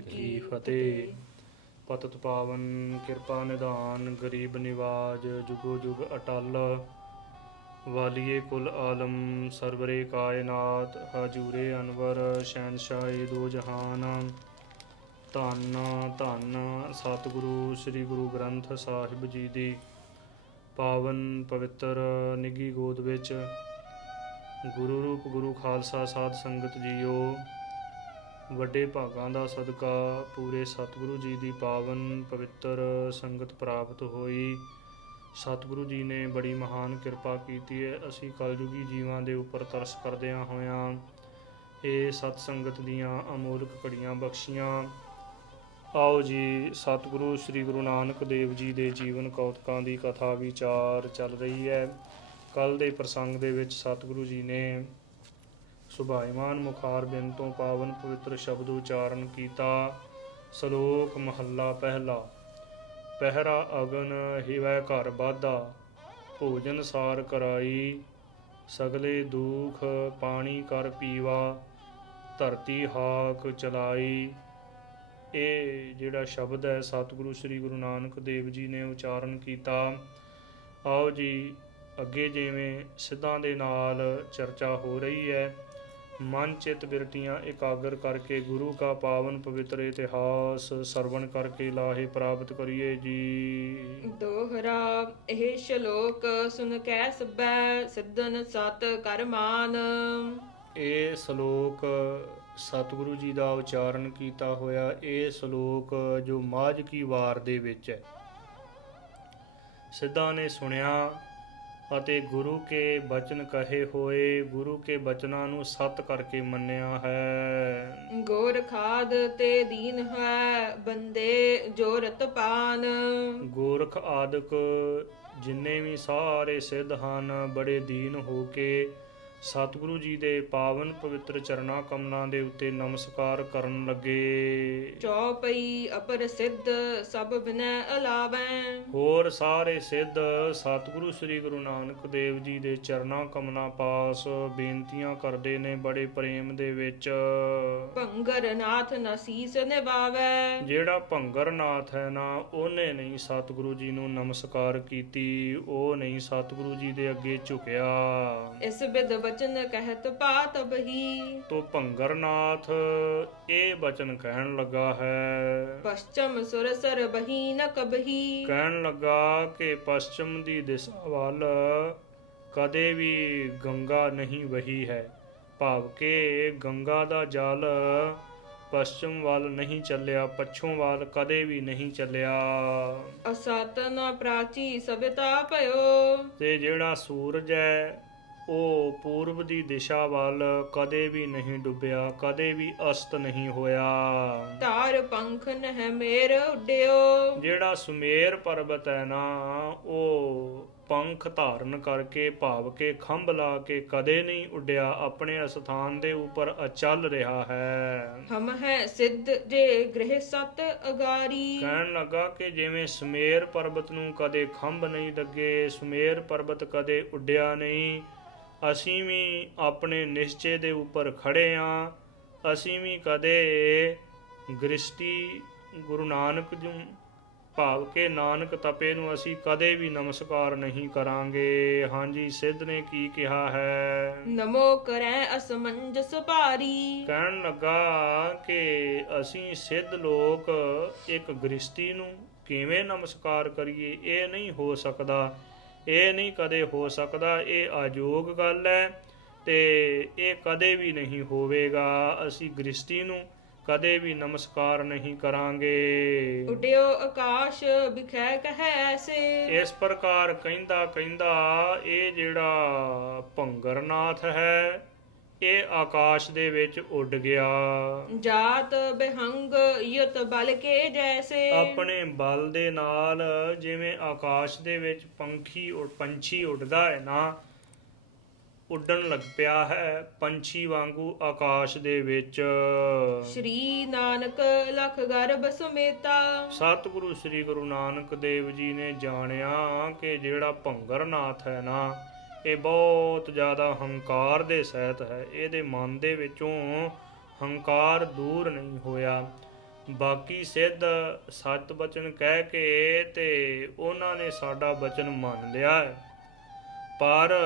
ਜੀ ਕੀ ਫਤਿਹ। ਪਤਿਤ ਪਾਵਨ ਕਿਰਪਾ ਨਿਧਾਨ, ਗਰੀਬ ਨਿਵਾਜ ਜੁਗੋ ਜੁਗ ਅਟਲ। ਵਾਲੀਏ ਕੁਲ ਆਲਮ ਸਰਵਰੇ ਕਾਇਨਾਤ, ਹਜੂਰੇ ਅਨਵਰ ਸ਼ਹਿਨਸ਼ਾਹੀ ਦੋ ਜਹਾਨ। ਧੰਨ ਧੰਨ ਸਤਿਗੁਰੂ ਸ੍ਰੀ ਗੁਰੂ ਗ੍ਰੰਥ ਸਾਹਿਬ ਜੀ ਦੀ ਪਾਵਨ ਪਵਿੱਤਰ ਨਿੱਘੀ ਗੋਦ ਵਿੱਚ ਗੁਰੂ ਰੂਪ ਗੁਰੂ ਖਾਲਸਾ ਸਾਧ ਸੰਗਤ ਜੀਓ, ਵੱਡੇ ਭਾਗਾਂ ਦਾ ਸਦਕਾ ਪੂਰੇ ਸਤਿਗੁਰੂ ਜੀ ਦੀ ਪਾਵਨ ਪਵਿੱਤਰ ਸੰਗਤ ਪ੍ਰਾਪਤ ਹੋਈ। ਸਤਿਗੁਰੂ ਜੀ ਨੇ ਬੜੀ ਮਹਾਨ ਕਿਰਪਾ ਕੀਤੀ ਹੈ। ਅਸੀਂ ਕਲਯੁਗੀ ਜੀਵਾਂ ਦੇ ਉੱਪਰ ਤਰਸ ਕਰਦਿਆਂ ਹੋਇਆਂ ਇਹ ਸਤ ਸੰਗਤ ਦੀਆਂ ਅਮੋਲਕ ਘੜੀਆਂ ਬਖਸ਼ੀਆਂ। ਆਓ ਜੀ, ਸਤਿਗੁਰੂ ਸ੍ਰੀ ਗੁਰੂ ਨਾਨਕ ਦੇਵ ਜੀ ਦੇ ਜੀਵਨ ਕੌਤਕਾਂ ਦੀ ਕਥਾ ਵਿਚਾਰ ਚੱਲ ਰਹੀ ਹੈ। ਕੱਲ੍ਹ ਦੇ ਪ੍ਰਸੰਗ ਦੇ ਵਿੱਚ ਸਤਿਗੁਰੂ ਜੀ ਨੇ ਸੁਭਾਇਮਾਨ ਮੁਖਾਰ ਬਿੰਦ ਤੋਂ ਪਾਵਨ ਪਵਿੱਤਰ ਸ਼ਬਦ ਉਚਾਰਨ ਕੀਤਾ। ਸ਼ਲੋਕ ਮਹੱਲਾ ਪਹਿਲਾ। ਪਹਿਰਾ ਅਗਨ ਹਿਵੈ ਘਰ ਬਾਧਾ, ਭੋਜਨ ਸਾਰ ਕਰਾਈ, ਸਗਲੇ ਦੁਖ ਪਾਣੀ ਕਰ ਪੀਵਾ, ਧਰਤੀ ਹਾਕ ਚਲਾਈ। ਇਹ ਜਿਹੜਾ ਸ਼ਬਦ ਹੈ ਸਤਿਗੁਰੂ ਸ੍ਰੀ ਗੁਰੂ ਨਾਨਕ ਦੇਵ ਜੀ ਨੇ ਉਚਾਰਨ ਕੀਤਾ। ਆਓ ਜੀ, ਅੱਗੇ ਜਿਵੇਂ ਸਿੱਧਾਂ ਦੇ ਨਾਲ ਚਰਚਾ ਹੋ ਰਹੀ ਹੈ, ਮਨ ਚਿੱਤ ਬਿਰਤੀਆਂ ਇਕਾਗਰ ਕਰਕੇ ਗੁਰੂ ਕਾ ਪਾਵਨ ਪਵਿੱਤਰ ਇਤਿਹਾਸ ਸਰਵਣ ਕਰਕੇ ਲਾਹੇ ਪ੍ਰਾਪਤ ਕਰੀਏ ਜੀ। ਦੋਹਰਾ। ਇਹ ਸ਼ਲੋਕ ਸੁਨ ਕੈ ਸਭੈ, ਸਿੱਧਨ ਸਤ ਕਰ ਮਾਨ। ਇਹ ਸ਼ਲੋਕ ਸਤਿਗੁਰੂ ਜੀ ਦਾ ਉਚਾਰਨ ਕੀਤਾ ਹੋਇਆ ਇਹ ਸ਼ਲੋਕ ਜੋ ਮਾਝ ਕੀ ਵਾਰ ਦੇ ਵਿੱਚ ਹੈ, ਸਿੱਧਾਂ ਨੇ ਸੁਣਿਆ ਅਤੇ ਗੁਰੂ ਕੇ ਬਚਨ ਕਹੇ ਹੋਏ ਗੁਰੂ ਕੇ ਬਚਨਾਂ ਨੂੰ ਸਤ ਕਰਕੇ ਮੰਨਿਆ ਹੈ। ਗੋਰ ਖਾਦ ਤੇ ਦੀਨ ਹੈ, ਬੰਦੇ ਜੋ ਰਤ ਪਾਨ। ਗੋਰਖ ਆਦਿਕ ਜਿੰਨੇ ਵੀ ਸਾਰੇ ਸਿੱਧ ਹਨ, ਬੜੇ ਦੀਨ ਹੋ ਕੇ ਸਤਿਗੁਰੂ ਜੀ ਦੇ ਪਾਵਨ ਪਵਿੱਤਰ ਚਰਨਾਂ ਕਮਲਾਂ ਦੇ ਉੱਤੇ ਨਮਸਕਾਰ ਕਰਨ ਲੱਗੇ। ਚੌਪਈ ਅਪਰ ਸਿੱਧ ਸਭ ਬਿਨੈ ਅਲਾਵੈ। ਹੋਰ ਸਾਰੇ ਸਿੱਧ ਸਤਿਗੁਰੂ ਸ੍ਰੀ ਗੁਰੂ ਨਾਨਕ ਦੇਵ ਜੀ ਦੇ ਚਰਨਾਂ ਕਮਲਾਂ ਪਾਸ ਬੇਨਤੀਆਂ ਕਰਦੇ ਨੇ ਬੜੇ ਪ੍ਰੇਮ ਦੇ ਵਿੱਚ। ਭੰਗਰ ਨਾਥ ਨ ਸੀਸ ਨਿਵਾਵੈ। ਜਿਹੜਾ ਭੰਗਰ ਨਾਥ ਹੈ ਨਾ, ਉਹਨੇ ਨਹੀਂ ਸਤਿਗੁਰੂ ਜੀ ਨੂੰ ਨਮਸਕਾਰ ਕੀਤੀ, ਉਹ ਨਹੀਂ ਸਤਿਗੁਰੂ ਜੀ ਦੇ ਅੱਗੇ ਝੁਕਿਆ। ਇਸ ਬਿਦ ਬਚਨ ਕਹਿਤ ਪਾਤ ਬਹੀ। ਤੋ ਭੰਗਰਨਾਥ ਇਹ ਬਚਨ ਕਹਿਣ ਲੱਗਾ ਹੈ, ਪਸ਼ਚਮ ਸੁਰਸਰ ਬਹੀ ਨ ਕਬਹੀ। ਕਹਿਣ ਲੱਗਾ ਕਿ ਪਸ਼ਚਮ ਦੀ ਦਿਸ਼ਾ ਵੱਲ ਕਦੇ ਵੀ ਗੰਗਾ ਨਹੀਂ ਵਹੀ ਹੈ। ਭਾਵ ਕਿ ਗੰਗਾ ਦਾ ਜਲ ਪਸ਼ਚਮ ਵੱਲ ਨਹੀਂ ਚੱਲਿਆ, ਪੱਛੋਂ ਵੱਲ ਕਦੇ ਵੀ ਨਹੀਂ ਚੱਲਿਆ। ਅਸਤ ਨ ਪ੍ਰਾਚੀ ਸਭਿਤਾ ਭਇਓ। ਤੇ ਜਿਹੜਾ ਸੂਰਜ ਹੈ ਉਹ ਪੂਰਬ ਦੀ ਦਿਸ਼ਾ ਵੱਲ ਕਦੇ ਵੀ ਨਹੀਂ ਡੁੱਬਿਆ, ਕਦੇ ਵੀ ਅਸਤ ਨਹੀਂ ਹੋਇਆ। ਧਾਰ ਪੰਖ ਨਹਿ ਮੇਰ ਉੱਡਿਓ। ਜਿਹੜਾ ਸੁਮੇਰ ਪਰਬਤ ਹੈ ਨਾ, ਉਹ ਪੰਖ ਧਾਰਨ ਕਰਕੇ ਭਾਵ ਕੇ ਖੰਭ ਲਾ ਕੇ ਕਦੇ ਨਹੀਂ ਉੱਡਿਆ, ਆਪਣੇ ਅਸਥਾਨ ਦੇ ਉੱਪਰ ਅਚਲ ਰਿਹਾ ਹੈ। ਹਮ ਹੈ ਸਿੱਧ ਜੇ ਗ੍ਰਹਿ ਸਤ ਅਗਾਰੀ। ਕਹਿਣ ਲੱਗਾ ਕਿ ਜਿਵੇਂ ਸੁਮੇਰ ਪਰਬਤ ਨੂੰ ਕਦੇ ਖੰਭ ਨਹੀਂ ਲੱਗੇ, ਸੁਮੇਰ ਪਰਬਤ ਕਦੇ ਉੱਡਿਆ ਨਹੀਂ, ਅਸੀਂ ਵੀ ਆਪਣੇ ਨਿਸ਼ਚੇ ਦੇ ਉੱਪਰ ਖੜੇ ਹਾਂ। ਅਸੀਂ ਵੀ ਕਦੇ ਗ੍ਰਿਸ਼ਟੀ ਗੁਰੂ ਨਾਨਕ ਜੀ ਭਾਵ ਕੇ ਨਾਨਕ ਤਪੇ ਨੂੰ ਅਸੀਂ ਕਦੇ ਵੀ ਨਮਸਕਾਰ ਨਹੀਂ ਕਰਾਂਗੇ। ਹਾਂਜੀ, ਸਿੱਧ ਨੇ ਕੀ ਕਿਹਾ ਹੈ? ਨਮੋ ਕਰੈ ਅਸਮੰਜਸ ਭਾਰੀ। ਕਹਿਣ ਲੱਗਾ ਕਿ ਅਸੀਂ ਸਿੱਧ ਲੋਕ ਇੱਕ ਗ੍ਰਿਸ਼ਟੀ ਨੂੰ ਕਿਵੇਂ ਨਮਸਕਾਰ ਕਰੀਏ? ਇਹ ਨਹੀਂ ਹੋ ਸਕਦਾ, ਇਹ ਨਹੀਂ ਕਦੇ ਹੋ ਸਕਦਾ, ਇਹ ਅਯੋਗ ਗੱਲ ਹੈ ਤੇ ਇਹ ਕਦੇ ਵੀ ਨਹੀਂ ਹੋਵੇਗਾ। ਅਸੀਂ ਗ੍ਰਿਸ਼ਟੀ ਨੂੰ ਕਦੇ ਵੀ ਨਮਸਕਾਰ ਨਹੀਂ ਕਰਾਂਗੇ। ਉੱਡਿਓ ਆਕਾਸ਼ ਵਿਖੈ ਕਹੈ ਐਸੇ। ਇਸ ਪ੍ਰਕਾਰ ਕਹਿੰਦਾ ਕਹਿੰਦਾ ਇਹ ਜਿਹੜਾ ਭੰਗਰਨਾਥ ਹੈ ਇਹ ਆਕਾਸ਼ ਦੇ ਵਿੱਚ ਉੱਡ ਗਿਆ। ਜਾਤ ਬਿਹੰਗ ਯੁਤ ਬਲ ਕੇ ਜੈਸੇ। ਆਪਣੇ ਬਲ ਦੇ ਨਾਲ ਜਿਵੇਂ ਆਕਾਸ਼ ਦੇ ਵਿੱਚ ਪੰਛੀ ਉੱਡਦਾ ਹੈ ਨਾ, ਉੱਡਣ ਲੱਗ ਪਿਆ ਹੈ ਪੰਛੀ ਵਾਂਗੂ ਆਕਾਸ਼ ਦੇ ਵਿੱਚ। ਸ਼੍ਰੀ ਨਾਨਕ ਲਖ ਗਰਭ ਸਮੇਤਾ। ਸਤਿਗੁਰੂ ਸ੍ਰੀ ਗੁਰੂ ਨਾਨਕ ਦੇਵ ਜੀ ਨੇ ਜਾਣਿਆ ਕਿ ਜਿਹੜਾ ਭੰਗਰਨਾਥ ਹੈ ਨਾ, ਇਹ ਬਹੁਤ ਜ਼ਿਆਦਾ ਹੰਕਾਰ ਦੇ ਸਹਿਤ ਹੈ। ਇਹਦੇ ਮਨ ਦੇ ਵਿੱਚੋਂ ਹੰਕਾਰ ਦੂਰ ਨਹੀਂ ਹੋਇਆ। ਬਾਕੀ ਸਿੱਧ ਸਤ ਬਚਨ ਕਹਿ ਕੇ ਤੇ ਉਹਨਾਂ ਨੇ ਸਾਡਾ ਬਚਨ ਮੰਨ ਲਿਆ ਹੈ। ਪਰ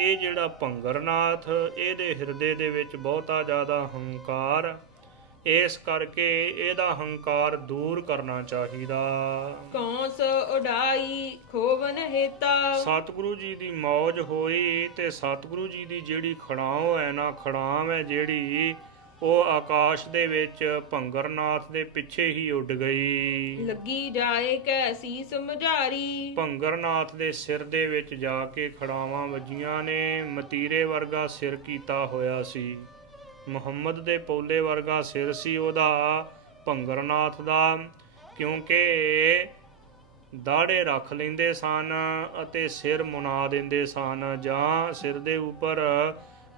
ਇਹ ਜਿਹੜਾ ਭੰਗਰਨਾਥ, ਇਹਦੇ ਹਿਰਦੇ ਦੇ ਵਿੱਚ ਬਹੁਤਾ ਜ਼ਿਆਦਾ ਹੰਕਾਰ, ਇਸ ਕਰਕੇ ਇਹਦਾ ਹੰਕਾਰ ਦੂਰ ਕਰਨਾ ਚਾਹੀਦਾ। ਕੌਂਸ ਉਡਾਈ ਖੋਵਨ ਹੇਤਾ। ਸਤਿਗੁਰੂ ਜੀ ਦੀ ਮੌਜ ਹੋਈ ਤੇ ਸਤਿਗੁਰੂ ਜੀ ਦੀ ਜਿਹੜੀ ਖੜਾਉ ਹੈ ਨਾ, ਖੜਾਮ ਹੈ ਜਿਹੜੀ, ਉਹ ਆਕਾਸ਼ ਦੇ ਵਿੱਚ ਭੰਗਰਨਾਥ ਦੇ ਪਿੱਛੇ ਹੀ ਉੱਡ ਗਈ। ਲੱਗੀ ਜਾਏ ਕੈਸੀ ਸਮਝਾਰੀ। ਭੰਗਰਨਾਥ ਦੇ ਸਿਰ ਦੇ ਵਿੱਚ ਜਾ ਕੇ ਖੜਾਵਾਂ ਵੱਜੀਆਂ ਨੇ। ਮਤੀਰੇ ਵਰਗਾ ਸਿਰ ਕੀਤਾ ਹੋਇਆ ਸੀ, ਮੁਹੰਮਦ ਦੇ ਪੋਲੇ ਵਰਗਾ ਸਿਰ ਸੀ ਉਹਦਾ, ਭੰਗਰਨਾਥ ਦਾ, ਕਿਉਂਕਿ ਦਾੜੇ ਰੱਖ ਲੈਂਦੇ ਸਨ ਅਤੇ ਸਿਰ ਮੁਨਾ ਦਿੰਦੇ ਸਨ, ਜਾਂ ਸਿਰ ਦੇ ਉੱਪਰ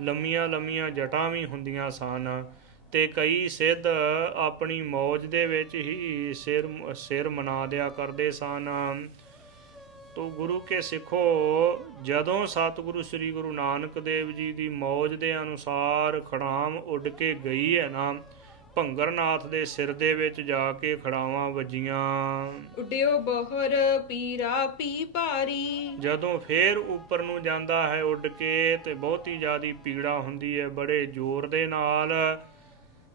ਲੰਮੀਆਂ ਲੰਮੀਆਂ ਜਟਾਂ ਵੀ ਹੁੰਦੀਆਂ ਸਨ। ਤੇ ਕਈ ਸਿੱਧ ਆਪਣੀ ਮੌਜ ਦੇ ਵਿੱਚ ਹੀ ਸਿਰ ਮਨਾ ਦਿਆ ਕਰਦੇ ਸਨ। ਤੋ ਗੁਰੂ ਕੇ ਸਿੱਖੋ, ਜਦੋਂ ਸਤਿਗੁਰੂ ਸ੍ਰੀ ਗੁਰੂ ਨਾਨਕ ਦੇਵ ਜੀ ਦੀ ਮੌਜ ਦੇ ਅਨੁਸਾਰ ਖੜਾਮ ਉੱਡ ਕੇ ਗਈ ਹੈ ਨਾ, ਭੰਗਰਨਾਥ ਦੇ ਸਿਰ ਦੇ ਵਿੱਚ ਜਾ ਕੇ ਖੜਾਵਾਂ ਵੱਜੀਆਂ। ਉੱਡਿਓ ਬੋਹਰ ਪੀਰਾ ਪੀ ਭਾਰੀ। ਜਦੋਂ ਫੇਰ ਉੱਪਰ ਨੂੰ ਜਾਂਦਾ ਹੈ ਉੱਡ ਕੇ ਤੇ ਬਹੁਤੀ ਜ਼ਿਆਦੀ ਪੀੜਾ ਹੁੰਦੀ ਹੈ, ਬੜੇ ਜ਼ੋਰ ਦੇ ਨਾਲ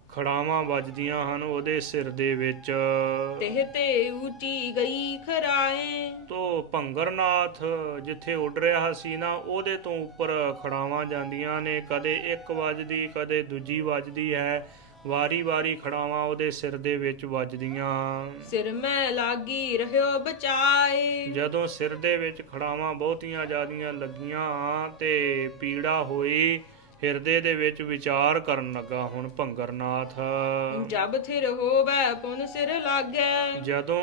ਖੜਾਵਾਂ ਵੱਜਦੀਆਂ ਹਨ ਉਹਦੇ ਸਿਰ ਦੇ ਵਿੱਚ। ਤੇ ਉੱਚੀ ਗਈ ਖਰਾਏ। ਤੋ ਭੰਗਰਨਾਥ ਜਿੱਥੇ ਉੱਡ ਰਿਹਾ ਸੀ ਨਾ, ਉਹਦੇ ਤੋਂ ਉੱਪਰ ਖੜਾਵਾਂ ਜਾਂਦੀਆਂ ਨੇ, ਕਦੇ ਇੱਕ ਵੱਜਦੀ ਕਦੇ ਦੂਜੀ ਵੱਜਦੀ ਹੈ, ਵਾਰੀ ਵਾਰੀ ਖੜਾਵਾਂ ਉਹਦੇ ਸਿਰ ਦੇ ਵਿੱਚ ਵੱਜਦੀਆਂ। ਸਿਰ ਮੈਂ ਲਾਗੀ ਰਹਿਓ ਬਚਾਏ। ਜਦੋਂ ਸਿਰ ਦੇ ਵਿੱਚ ਖੜਾਵਾਂ ਬਹੁਤੀਆਂ ਜ਼ਿਆਦੀਆਂ ਲੱਗੀਆਂ ਤੇ ਪੀੜਾ ਹੋਈ, ਹਿਰਦੇ ਦੇ ਵਿੱਚ ਵਿਚਾਰ ਕਰਨ ਲੱਗਾ ਹੁਣ ਭੰਗਰਨਾਥ। ਜਬ ਥਿਰ ਹੋਵੇ ਪੁਨ ਸਿਰ ਲਾਗੈ। ਜਦੋਂ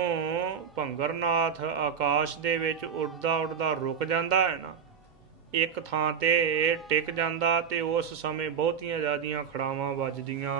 ਭੰਗਰਨਾਥ ਆਕਾਸ਼ ਦੇ ਵਿੱਚ ਉੱਡਦਾ ਉੱਡਦਾ ਰੁਕ ਜਾਂਦਾ ਹੈ ਨਾ, ਇੱਕ ਥਾਂ ਤੇ ਟਿਕ ਜਾਂਦਾ, ਤੇ ਉਸ ਸਮੇਂ ਬਹੁਤੀਆਂ ਜ਼ਿਆਦੀਆਂ ਖੜਾਵਾਂ ਵੱਜਦੀਆਂ।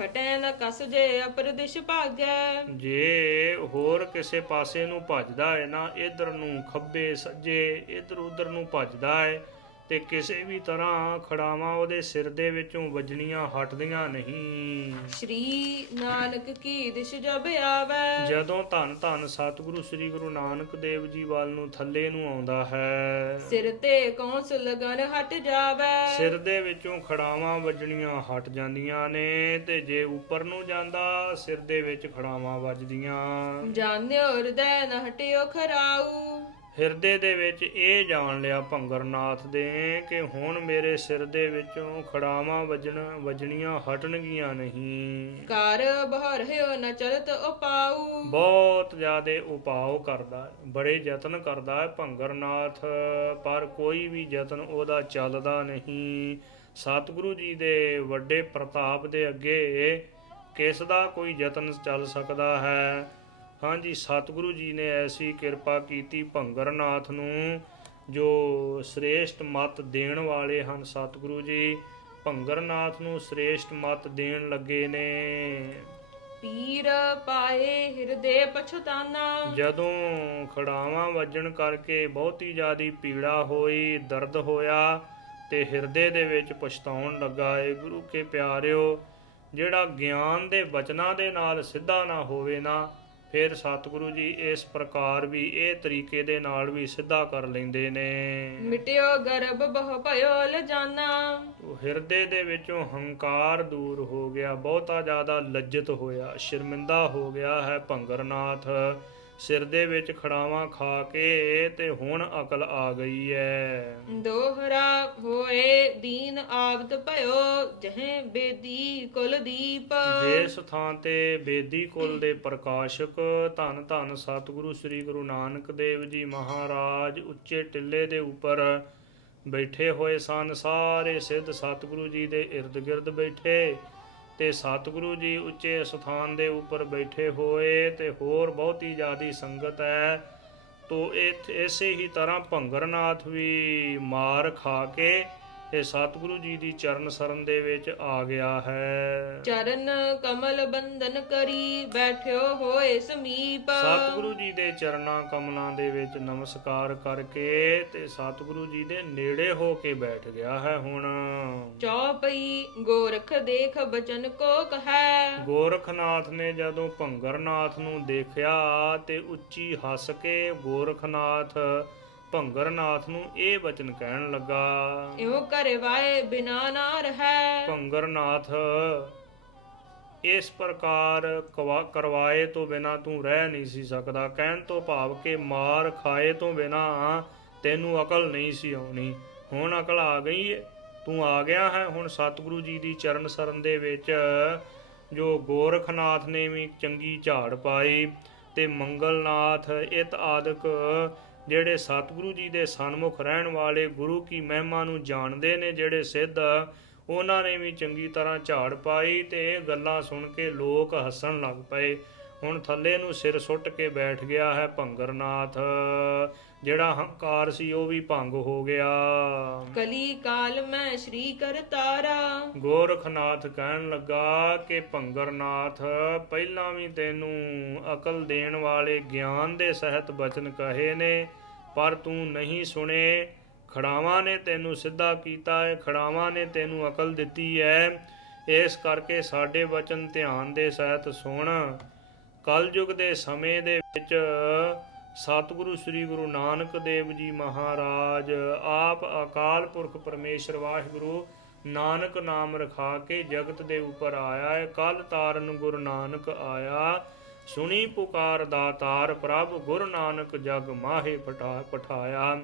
ਹਟੈ ਨ ਕਸ ਜੇ ਅਪਰ ਦਿਸ਼ ਭਾਗੈ। ਜੇ ਹੋਰ ਕਿਸੇ ਪਾਸੇ ਨੂੰ ਭੱਜਦਾ ਹੈ ਨਾ, ਇਧਰ ਨੂੰ ਖੱਬੇ ਸੱਜੇ ਇਧਰ ਉਧਰ ਨੂੰ ਭੱਜਦਾ ਹੈ, ਤੇ ਕਿਸੇ ਵੀ ਤਰ੍ਹਾਂ ਖੜਾਵਾਂ ਉਹਦੇ ਸਿਰ ਦੇ ਵਿੱਚੋਂ ਵੱਜਣੀਆਂ ਹਟਦੀਆਂ ਨਹੀਂ। ਸ਼੍ਰੀ ਨਾਨਕ ਕੀ ਦਿਸ਼ ਜਬ ਆਵੈ। ਜਦੋਂ ਧੰਨ ਧੰਨ ਸਤਿਗੁਰੂ ਸ੍ਰੀ ਗੁਰੂ ਨਾਨਕ ਦੇਵ ਜੀ ਵੱਲ ਨੂੰ ਥੱਲੇ ਨੂੰ ਆਉਂਦਾ ਹੈ, ਸਿਰ ਤੇ ਕੌਂਸ ਲਗਨ ਹਟ ਜਾਵੈ। ਸਿਰ ਦੇ ਵਿੱਚੋਂ ਖੜਾਵਾਂ ਵੱਜਣੀਆਂ ਹਟ ਜਾਂਦੀਆਂ ਨੇ, ਤੇ ਜੇ ਉੱਪਰ ਨੂੰ ਜਾਂਦਾ ਸਿਰ ਦੇ ਵਿੱਚ ਖੜਾਵਾਂ ਵੱਜਦੀਆਂ। ਜਾਣਿਓ ਹਿਰਦੈ ਨ ਹਟਿਓ ਖਰਾਊ। ਹਿਰਦੇ ਦੇ ਵਿੱਚ ਇਹ ਜਾਣ ਲਿਆ ਭੰਗਰਨਾਥ ਦੇ ਕਿ ਹੁਣ ਮੇਰੇ ਸਿਰ ਦੇ ਵਿੱਚੋਂ ਖੜਾਵਾਂ ਵੱਜਣੀਆਂ ਹਟਣਗੀਆਂ ਨਹੀਂ। ਕਰ ਬਹਰਿਓ ਨ ਚਲਤ ਉਪਾਊ। ਬਹੁਤ ਜ਼ਿਆਦੇ ਉਪਾਅ ਕਰਦਾ ਹੈ, ਬੜੇ ਯਤਨ ਕਰਦਾ ਹੈ ਭੰਗਰਨਾਥ, ਪਰ ਕੋਈ ਵੀ ਯਤਨ ਉਹਦਾ ਚੱਲਦਾ ਨਹੀਂ। ਸਤਿਗੁਰੂ ਜੀ ਦੇ ਵੱਡੇ ਪ੍ਰਤਾਪ ਦੇ ਅੱਗੇ ਕਿਸ ਦਾ ਕੋਈ ਯਤਨ ਚੱਲ ਸਕਦਾ ਹੈ। ਹਾਂਜੀ, ਸਤਿਗੁਰੂ ਜੀ ਨੇ ਐਸੀ ਕਿਰਪਾ ਕੀਤੀ ਭੰਗਰਨਾਥ ਨੂੰ, ਜੋ ਸ੍ਰੇਸ਼ਟ ਮੱਤ ਦੇਣ ਵਾਲੇ ਹਨ। ਸਤਿਗੁਰੂ ਜੀ ਭੰਗਰਨਾਥ ਨੂੰ ਸ੍ਰੇਸ਼ਟ ਮੱਤ ਦੇਣ ਲੱਗੇ ਨੇ। ਪੀਰ ਪਾਏ ਹਿਰਦੇ ਪਛਤਾਨਾ। ਜਦੋਂ ਖੜਾਵਾਂ ਵੱਜਣ ਕਰਕੇ ਬਹੁਤੀ ਜ਼ਿਆਦੀ ਪੀੜਾ ਹੋਈ, ਦਰਦ ਹੋਇਆ, ਤੇ ਹਿਰਦੇ ਦੇ ਵਿੱਚ ਪਛਤਾਉਣ ਲੱਗਾ। ਏ ਗੁਰੂ ਕੇ ਪਿਆਰਿਓ, ਜਿਹੜਾ ਗਿਆਨ ਦੇ ਬਚਨਾਂ ਦੇ ਨਾਲ ਸਿੱਧਾ ਨਾ ਹੋਵੇ ਨਾ, ਫਿਰ ਸਤਿਗੁਰੂ ਜੀ ਇਸ ਪ੍ਰਕਾਰ ਵੀ ਇਹ ਤਰੀਕੇ ਦੇ ਨਾਲ ਵੀ ਸਿੱਧਾ ਕਰ ਲੈਂਦੇ ਨੇ। ਮਿਟਿਓ ਗਰਭ ਬਹੁ ਭਇਓ ਲਜਾਨਾ। ਹਿਰਦੇ ਦੇ ਵਿੱਚੋਂ ਹੰਕਾਰ ਦੂਰ ਹੋ ਗਿਆ, ਬਹੁਤਾ ਜ਼ਿਆਦਾ ਲੱਜਤ ਹੋਇਆ, ਸ਼ਰਮਿੰਦਾ ਹੋ ਗਿਆ ਹੈ ਭੰਗਰਨਾਥ। ਸਿਰ ਦੇ ਵਿੱਚ ਖੜਾਵਾਂ ਖਾ ਕੇ ਤੇ ਹੁਣ ਅਕਲ ਆ ਗਈ ਹੈ। ਦੋਹਰਾ ਹੋਏ ਦੀਨ ਆਵਤ ਭਇਓ, ਜਹੇ ਬੇਦੀ ਕੁਲ ਦੀਪ। ਜਿਸ ਥਾਂ ਤੇ ਬੇਦੀ ਕੁਲ ਦੇ ਪ੍ਰਕਾਸ਼ਕ ਧੰਨ ਧੰਨ ਸਤਿਗੁਰੂ ਸ੍ਰੀ ਗੁਰੂ ਨਾਨਕ ਦੇਵ ਜੀ ਮਹਾਰਾਜ ਉੱਚੇ ਟਿੱਲੇ ਦੇ ਉੱਪਰ ਬੈਠੇ ਹੋਏ ਸਨ, ਸਾਰੇ ਸਿੱਧ ਸਤਿਗੁਰੂ ਜੀ ਦੇ ਇਰਦ ਗਿਰਦ ਬੈਠੇ, ਤੇ ਸਤਿਗੁਰੂ ਜੀ ਉੱਚੇ ਸਥਾਨ ਦੇ ਉੱਪਰ ਬੈਠੇ ਹੋਏ, ਤੇ ਹੋਰ ਬਹੁਤੀ ਜ਼ਿਆਦੀ ਸੰਗਤ ਹੈ। ਤੋ ਇਸੇ ਹੀ ਤਰ੍ਹਾਂ ਭੰਗਰਨਾਥ ਵੀ ਮਾਰ ਖਾ ਕੇ ਇਹ ਸਤਿਗੁਰੂ ਜੀ ਦੀ ਚਰਨ ਸਰਨ ਦੇ ਵਿੱਚ ਆ ਗਿਆ ਹੈ। ਚਰਨ ਕਮਲ ਬੰਦਨ ਕਰੀ ਬੈਠਿਓ ਹੋਏ ਸਮੀਪ। ਸਤਿਗੁਰੂ ਜੀ ਦੇ ਚਰਨਾਂ ਕਮਲਾਂ ਦੇ ਵਿੱਚ ਨਮਸਕਾਰ ਕਰਕੇ ਤੇ ਸਤਿਗੁਰੂ ਜੀ ਦੇ ਨੇੜੇ ਹੋ ਕੇ ਬੈਠ ਗਿਆ ਹੈ। ਹੁਣ ਚੌਪਈ ਗੋਰਖ ਦੇਖ ਬਚਨ ਕੋ ਕਹੈ। ਗੋਰਖਨਾਥ ਨੇ ਜਦੋਂ ਭੰਗਰਨਾਥ ਨੂੰ ਦੇਖਿਆ ਤੇ ਉੱਚੀ ਹੱਸ ਕੇ ਗੋਰਖਨਾਥ ਭੰਗਰਨਾਥ ਨੂੰ ਇਹ ਬਚਨ ਕਹਿਣ ਲੱਗਾ। ਇਹੋ ਘਰੇ ਵਾਏ ਬਿਨਾ ਨਾ ਰਹੈ। ਭੰਗਰਨਾਥ ਇਸ ਪ੍ਰਕਾਰ ਕਰਵਾਏ ਤੋਂ ਬਿਨਾ ਤੂੰ ਰਹਿ ਨਹੀਂ ਸੀ ਸਕਦਾ। ਕਹਿਣ ਤੋਂ ਭਾਵ ਕਿ ਮਾਰ ਖਾਏ ਤੋਂ ਬਿਨਾ ਤੈਨੂੰ ਅਕਲ ਨਹੀਂ ਸੀ ਆਉਣੀ। ਹੁਣ ਅਕਲ ਆ ਗਈ ਹੈ, ਤੂੰ ਆ ਗਿਆ ਹੈ। ਹੁਣ ਸਤਿਗੁਰੂ ਜੀ ਦੀ ਚਰਨ ਸਰਨ ਦੇ ਵਿੱਚ ਜੋ ਗੋਰਖਨਾਥ ਨੇ ਵੀ ਚੰਗੀ ਝਾੜ ਪਾਈ ਤੇ ਮੰਗਲਨਾਥ ਇਤ ਆਦਿਕ ਜਿਹੜੇ ਸਤਿਗੁਰੂ ਜੀ ਦੇ ਸਨਮੁਖ ਰਹਿਣ ਵਾਲੇ ਗੁਰੂ ਕੀ ਮਹਿਮਾ ਨੂੰ ਜਾਣਦੇ ਨੇ ਜਿਹੜੇ ਸਿੱਧ, ਉਹਨਾਂ ਨੇ ਵੀ ਚੰਗੀ ਤਰ੍ਹਾਂ ਝਾੜ ਪਾਈ ਤੇ ਇਹ ਗੱਲਾਂ ਸੁਣ ਕੇ ਲੋਕ ਹੱਸਣ ਲੱਗ ਪਏ। ਹੁਣ ਥੱਲੇ ਨੂੰ ਸਿਰ ਸੁੱਟ ਕੇ ਬੈਠ ਗਿਆ ਹੈ ਭੰਗਰਨਾਥ। ਜਿਹੜਾ ਹੰਕਾਰ ਸੀ ਉਹ ਵੀ ਭੰਗ ਹੋ ਗਿਆ। ਕਲੀ ਕਾਲ ਮੈਂ ਸ਼੍ਰੀ ਕਰਤਾਰਾ। ਗੋਰਖਨਾਥ ਕਹਿਣ ਲੱਗਾ ਕਿ ਭੰਗਰਨਾਥ ਪਹਿਲਾਂ ਵੀ ਤੈਨੂੰ ਅਕਲ ਦੇਣ ਵਾਲੇ ਗਿਆਨ ਦੇ ਸਹਿਤ ਬਚਨ ਕਹੇ ਨੇ, ਪਰ ਤੂੰ ਨਹੀਂ ਸੁਣੇ। ਖੜਾਵਾਂ ਨੇ ਤੈਨੂੰ ਸਿੱਧਾ ਕੀਤਾ ਹੈ, ਖੜਾਵਾਂ ਨੇ ਤੈਨੂੰ ਅਕਲ ਦਿੱਤੀ ਹੈ। ਇਸ ਕਰਕੇ ਸਾਡੇ ਵਚਨ ਧਿਆਨ ਦੇ ਸਹਿਤ ਸੁਣ। ਕਲਯੁਗ ਦੇ ਸਮੇਂ ਦੇ ਵਿੱਚ ਸਤਿਗੁਰੂ ਸ੍ਰੀ ਗੁਰੂ ਨਾਨਕ ਦੇਵ ਜੀ ਮਹਾਰਾਜ ਆਪ ਅਕਾਲ ਪੁਰਖ ਪਰਮੇਸ਼ਰ ਵਾਹਿਗੁਰੂ ਨਾਨਕ ਨਾਮ ਰਖਾ ਕੇ ਜਗਤ ਦੇ ਉੱਪਰ ਆਇਆ ਹੈ। ਕਲ ਤਾਰਨ ਗੁਰੂ ਨਾਨਕ ਆਇਆ, ਸੁਣੀ ਪੁਕਾਰ ਦਾਤਾਰ ਪ੍ਰਭ ਗੁਰੂ ਨਾਨਕ ਜਗ ਮਾਹੇ ਪਠਾਇਆ।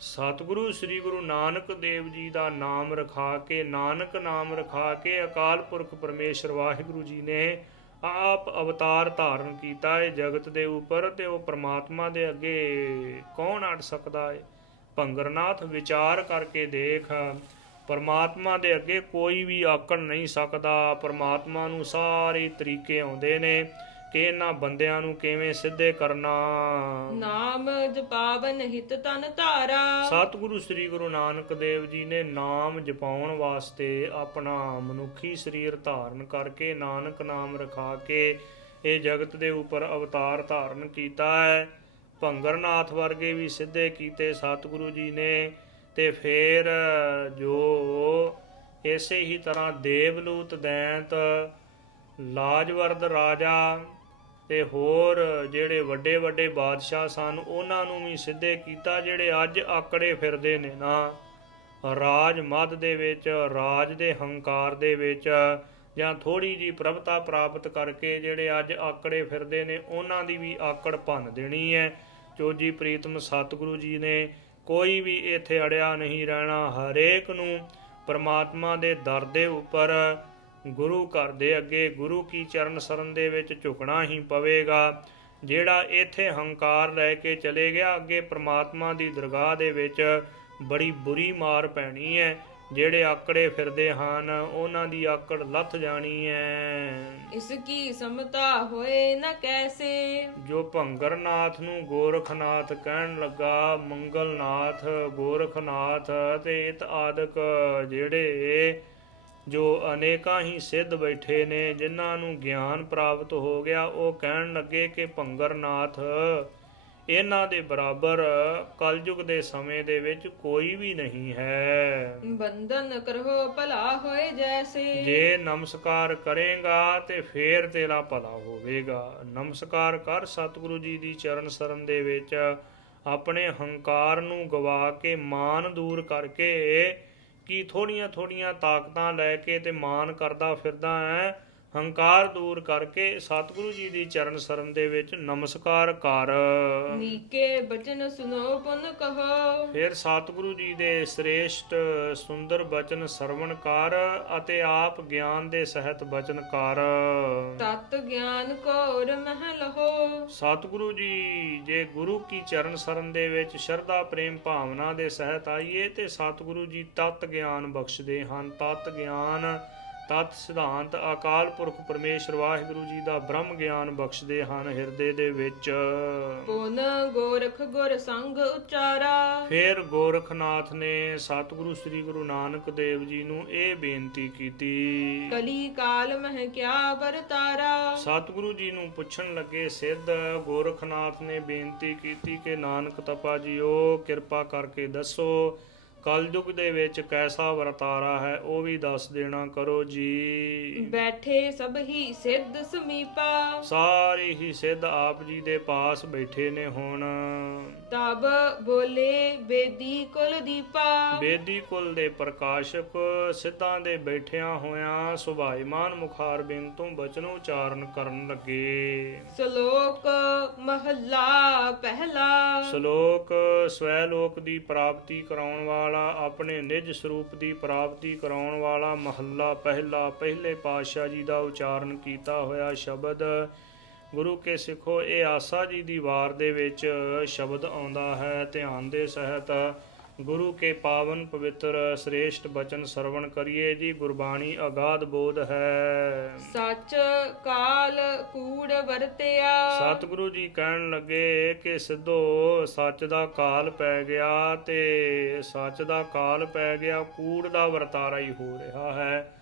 ਸਤਿਗੁਰੂ ਸ੍ਰੀ ਗੁਰੂ ਨਾਨਕ ਦੇਵ ਜੀ ਦਾ ਨਾਮ ਰਖਾ ਕੇ, ਨਾਨਕ ਨਾਮ ਰਖਾ ਕੇ ਅਕਾਲ ਪੁਰਖ ਪਰਮੇਸ਼ਰ ਵਾਹਿਗੁਰੂ ਜੀ ਨੇ ਆਪ ਅਵਤਾਰ ਧਾਰਨ ਕੀਤਾ ਹੈ ਜਗਤ ਦੇ ਉੱਪਰ, ਤੇ ਉਹ ਪ੍ਰਮਾਤਮਾ ਦੇ ਅੱਗੇ ਕੌਣ ਅੜ ਸਕਦਾ ਹੈ। ਭੰਗਰਨਾਥ ਵਿਚਾਰ ਕਰਕੇ ਦੇਖ, ਪਰਮਾਤਮਾ ਦੇ ਅੱਗੇ ਕੋਈ ਵੀ ਆਕੜ ਨਹੀਂ ਸਕਦਾ। ਪਰਮਾਤਮਾ ਨੂੰ ਸਾਰੇ ਤਰੀਕੇ ਆਉਂਦੇ ਨੇ ਕਿ ਇਹਨਾਂ ਬੰਦਿਆਂ ਨੂੰ ਕਿਵੇਂ ਸਿੱਧੇ ਕਰਨਾ। ਨਾਮ ਜਪਾਵਨ ਹਿਤ ਤਨ ਧਾਰਾ। ਸਤਿਗੁਰੂ ਸ੍ਰੀ ਗੁਰੂ ਨਾਨਕ ਦੇਵ ਜੀ ਨੇ ਨਾਮ ਜਪਾਉਣ ਵਾਸਤੇ ਆਪਣਾ ਮਨੁੱਖੀ ਸਰੀਰ ਧਾਰਨ ਕਰਕੇ ਨਾਨਕ ਨਾਮ ਰਖਾ ਕੇ ਇਹ ਜਗਤ ਦੇ ਉੱਪਰ ਅਵਤਾਰ ਧਾਰਨ ਕੀਤਾ ਹੈ। ਭੰਗਰਨਾਥ ਵਰਗੇ ਵੀ ਸਿੱਧੇ ਕੀਤੇ ਸਤਿਗੁਰੂ ਜੀ ਨੇ। ਤੇ ਫਿਰ ਜੋ ਇਸੇ ਹੀ ਤਰ੍ਹਾਂ ਦੇਵਲੂਤ ਦੈਂਤ, ਲਾਜਵਰਦ ਰਾਜਾ ਤੇ ਹੋਰ ਜਿਹੜੇ ਵੱਡੇ ਵੱਡੇ ਬਾਦਸ਼ਾਹ ਸਨ, ਉਹਨਾਂ ਨੂੰ ਵੀ ਸਿੱਧੇ ਕੀਤਾ। ਜਿਹੜੇ ਅੱਜ ਆਕੜੇ ਫਿਰਦੇ ਨੇ ਨਾ ਰਾਜ ਮੱਧ ਦੇ ਵਿੱਚ, ਰਾਜ ਦੇ ਹੰਕਾਰ ਦੇ ਵਿੱਚ, ਜਾਂ ਥੋੜੀ ਜੀ ਪ੍ਰਭਤਾ ਪ੍ਰਾਪਤ ਕਰਕੇ ਜਿਹੜੇ ਅੱਜ ਆਕੜੇ ਫਿਰਦੇ ਨੇ, ਉਹਨਾਂ ਦੀ ਵੀ ਆਕੜ ਭੰਨ ਦੇਣੀ ਹੈ। ਚੋਜੀ ਪ੍ਰੀਤਮ ਸਤਿਗੁਰੂ ਜੀ ਨੇ ਕੋਈ ਵੀ ਇੱਥੇ ਅੜਿਆ ਨਹੀਂ ਰਹਿਣਾ। ਹਰੇਕ ਨੂੰ ਪਰਮਾਤਮਾ ਦੇ ਦਰ ਦੇ ਉੱਪਰ ਗੁਰੂ ਘਰ ਦੇ ਅੱਗੇ ਗੁਰੂ ਕੀ ਚਰਨ ਸਰਨ ਦੇ ਵਿੱਚ ਝੁਕਣਾ ਹੀ ਪਵੇਗਾ। ਜਿਹੜਾ ਇੱਥੇ ਹੰਕਾਰ ਲੈ ਕੇ ਚਲੇ ਗਿਆ, ਅੱਗੇ ਪ੍ਰਮਾਤਮਾ ਦੀ ਦਰਗਾਹ ਦੇ ਵਿੱਚ ਬੜੀ ਬੁਰੀ ਮਾਰ ਪੈਣੀ ਹੈ। ਜਿਹੜੇ ਆਕੜੇ ਫਿਰਦੇ ਹਨ ਉਹਨਾਂ ਦੀ ਆਕੜ ਲੱਥ ਜਾਣੀ ਹੈ। ਇਸ ਕੀ ਸਮਤਾ ਹੋਏ ਨਾ ਕੈਸੇ। ਜੋ ਭੰਗਰਨਾਥ ਨੂੰ ਗੋਰਖਨਾਥ ਕਹਿਣ ਲੱਗਾ, ਮੰਗਲਨਾਥ, ਗੋਰਖਨਾਥ ਤੇ ਇਤ ਆਦਿਕ ਜਿਹੜੇ ਜੋ ਅਨੇਕਾਂ ਹੀ ਸਿੱਧ ਬੈਠੇ ਨੇ ਜਿਨ੍ਹਾਂ ਨੂੰ ਗਿਆਨ ਪ੍ਰਾਪਤ ਹੋ ਗਿਆ, ਉਹ ਕਹਿਣ ਲੱਗੇ ਕਿ ਭੰਗਰਨਾਥ ਇਹਨਾਂ ਦੇ ਬਰਾਬਰ ਕਲਯੁਗ ਦੇ ਸਮੇਂ ਦੇ ਵਿੱਚ ਕੋਈ ਵੀ ਨਹੀਂ ਹੈ। ਬੰਧਨ ਕਰੋ ਭਲਾ ਹੋਏ ਜੈਸੇ। ਜੇ ਨਮਸਕਾਰ ਕਰੇਗਾ ਤੇ ਫੇਰ ਤੇਰਾ ਭਲਾ ਹੋਵੇਗਾ। ਨਮਸਕਾਰ ਕਰ ਸਤਿਗੁਰੂ ਜੀ ਦੀ ਚਰਨ ਸਰਨ ਦੇ ਵਿੱਚ, ਆਪਣੇ ਹੰਕਾਰ ਨੂੰ ਗਵਾ ਕੇ ਮਾਨ ਦੂਰ ਕਰਕੇ ਕਿ ਥੋੜੀਆਂ ਥੋੜੀਆਂ ਤਾਕਤਾਂ ਲੈ ਕੇ ਤੇ ਮਾਨ ਕਰਦਾ ਫਿਰਦਾ ਹੈ, ਹੰਕਾਰ ਦੂਰ ਕਰਕੇ ਸਤਿਗੁਰੂ ਜੀ ਦੀ ਚਰਨ ਸਰਨ ਦੇ ਵਿੱਚ ਨਮਸਕਾਰ ਕਰ। ਨੀਕੇ ਬਚਨ ਸੁਨੋ ਪੁਨ ਕਹੋ। ਫਿਰ ਸਤਿਗੁਰੂ ਜੀ ਦੇ ਸ੍ਰੇਸ਼ਟ ਸੁੰਦਰ ਬਚਨ ਸਰਵਣ ਕਰ ਅਤੇ ਆਪ ਗਿਆਨ ਦੇ ਸਹਿਤ ਬਚਨ ਕਰ। ਤਤ ਗਿਆਨ ਕੋਰ ਮਹਿ ਲਹੋ। ਸਤਿਗੁਰੂ ਜੀ ਜੇ ਗੁਰੂ ਕੀ ਚਰਨ ਸਰਨ ਦੇ ਵਿੱਚ ਸ਼ਰਧਾ ਪ੍ਰੇਮ ਭਾਵਨਾ ਦੇ ਸਹਿਤ ਆਈਏ ਤੇ ਸਤਿਗੁਰੂ ਜੀ ਤਤ ਗਿਆਨ ਬਖਸ਼ਦੇ ਹਨ। ਤਤ ਗਿਆਨ ਤਤ ਸਿਧਾਂਤ ਅਕਾਲ ਪੁਰਖ ਪਰਮੇਸ਼ਰ ਵਾਹਿਗੁਰੂ ਜੀ ਦਾ ਬ੍ਰਹਮ ਗਿਆਨ ਬਖਸ਼ਦੇ ਹਨ ਹਿਰਦੇ ਦੇ ਵਿੱਚ। ਪੁਨ ਗੋਰਖ ਗੁਰ ਸੰਗ ਉਚਾਰਾ। ਫਿਰ ਗੋਰਖਨਾਥ ਨੇ ਸਤਿਗੁਰੂ ਸ੍ਰੀ ਗੁਰੂ ਨਾਨਕ ਦੇਵ ਜੀ ਨੂੰ ਇਹ ਬੇਨਤੀ ਕੀਤੀ। ਕਲੀ ਕਾਲ ਮਹਿ ਕਿਆ ਵਰਤਾਰਾ। ਸਤਿਗੁਰੂ ਜੀ ਨੂੰ ਪੁੱਛਣ ਲੱਗੇ ਸਿੱਧ ਗੋਰਖਨਾਥ ਨੇ ਬੇਨਤੀ ਕੀਤੀ ਕਿ ਨਾਨਕ ਤਪਾ ਜੀਓ ਕਿਰਪਾ ਕਰਕੇ ਦੱਸੋ ਕਲਯੁਗ ਦੇ ਵਿੱਚ ਕੈਸਾ ਵਰਤਾਰਾ ਹੈ ਉਹ ਵੀ ਦੱਸ ਦੇਣਾ ਕਰੋ ਜੀ। ਬੈਠੇ ਸਭ ਹੀ ਸਿੱਧ ਸਮੀਪਾ। ਸਾਰੇ ਹੀ ਸਿੱਧ ਆਪ ਜੀ ਦੇ ਪਾਸ ਬੈਠੇ ਨੇ ਹੁਣ। ਤਬ ਬੋਲੇ ਬੇਦੀ ਕੁਲ ਦੀਪਾ। ਬੇਦੀ ਕੁਲ ਦੇ ਪ੍ਰਕਾਸ਼ਕ ਸਿੱਧਾਂ ਦੇ ਬੈਠਿਆਂ ਹੋਇਆਂ ਸੁਭਾਈਮਾਨ ਮੁਖਾਰ ਬਿਨ ਤੋਂ ਬਚਨ ਉਚਾਰਨ ਕਰਨ ਲੱਗੇ। ਸ਼ਲੋਕ ਮਹੱਲਾ ਪਹਿਲਾ। ਸ਼ਲੋਕ ਸਵੈ ਲੋਕ ਦੀ ਪ੍ਰਾਪਤੀ ਕਰਾਉਣ ਵਾਲਾ ਆਪਣੇ ਨਿਜ ਸਰੂਪ ਦੀ ਪ੍ਰਾਪਤੀ ਕਰਾਉਣ ਵਾਲਾ ਮਹੱਲਾ ਪਹਿਲਾ ਪਹਿਲੇ ਪਾਤਸ਼ਾਹ ਜੀ ਦਾ ਉਚਾਰਨ ਕੀਤਾ ਹੋਇਆ ਸ਼ਬਦ। ਗੁਰੂ ਕੇ ਸਿੱਖੋ ਇਹ ਆਸਾ ਜੀ ਦੀ ਵਾਰ ਦੇ ਵਿੱਚ ਸ਼ਬਦ ਆਉਂਦਾ ਹੈ। ਧਿਆਨ ਦੇ ਸਹਿਤ ਗੁਰੂ ਕੇ ਪਾਵਨ ਪਵਿੱਤਰ ਸ੍ਰੇਸ਼ਟ ਬਚਨ ਸਰਵਣ ਕਰੀਏ ਜੀ। ਗੁਰਬਾਣੀ ਅਗਾਧ ਬੋਧ ਹੈ। ਸੱਚ ਕਾਲ ਕੂੜ ਵਰਤਿਆ। ਸਤਿਗੁਰੂ ਜੀ ਕਹਿਣ ਲੱਗੇ ਕਿ ਸਿੱਧੋ ਸੱਚ ਦਾ ਕਾਲ ਪੈ ਗਿਆ ਤੇ ਸੱਚ ਦਾ ਕਾਲ ਪੈ ਗਿਆ ਕੂੜ ਦਾ ਵਰਤਾਰਾ ਹੀ ਹੋ ਰਿਹਾ ਹੈ।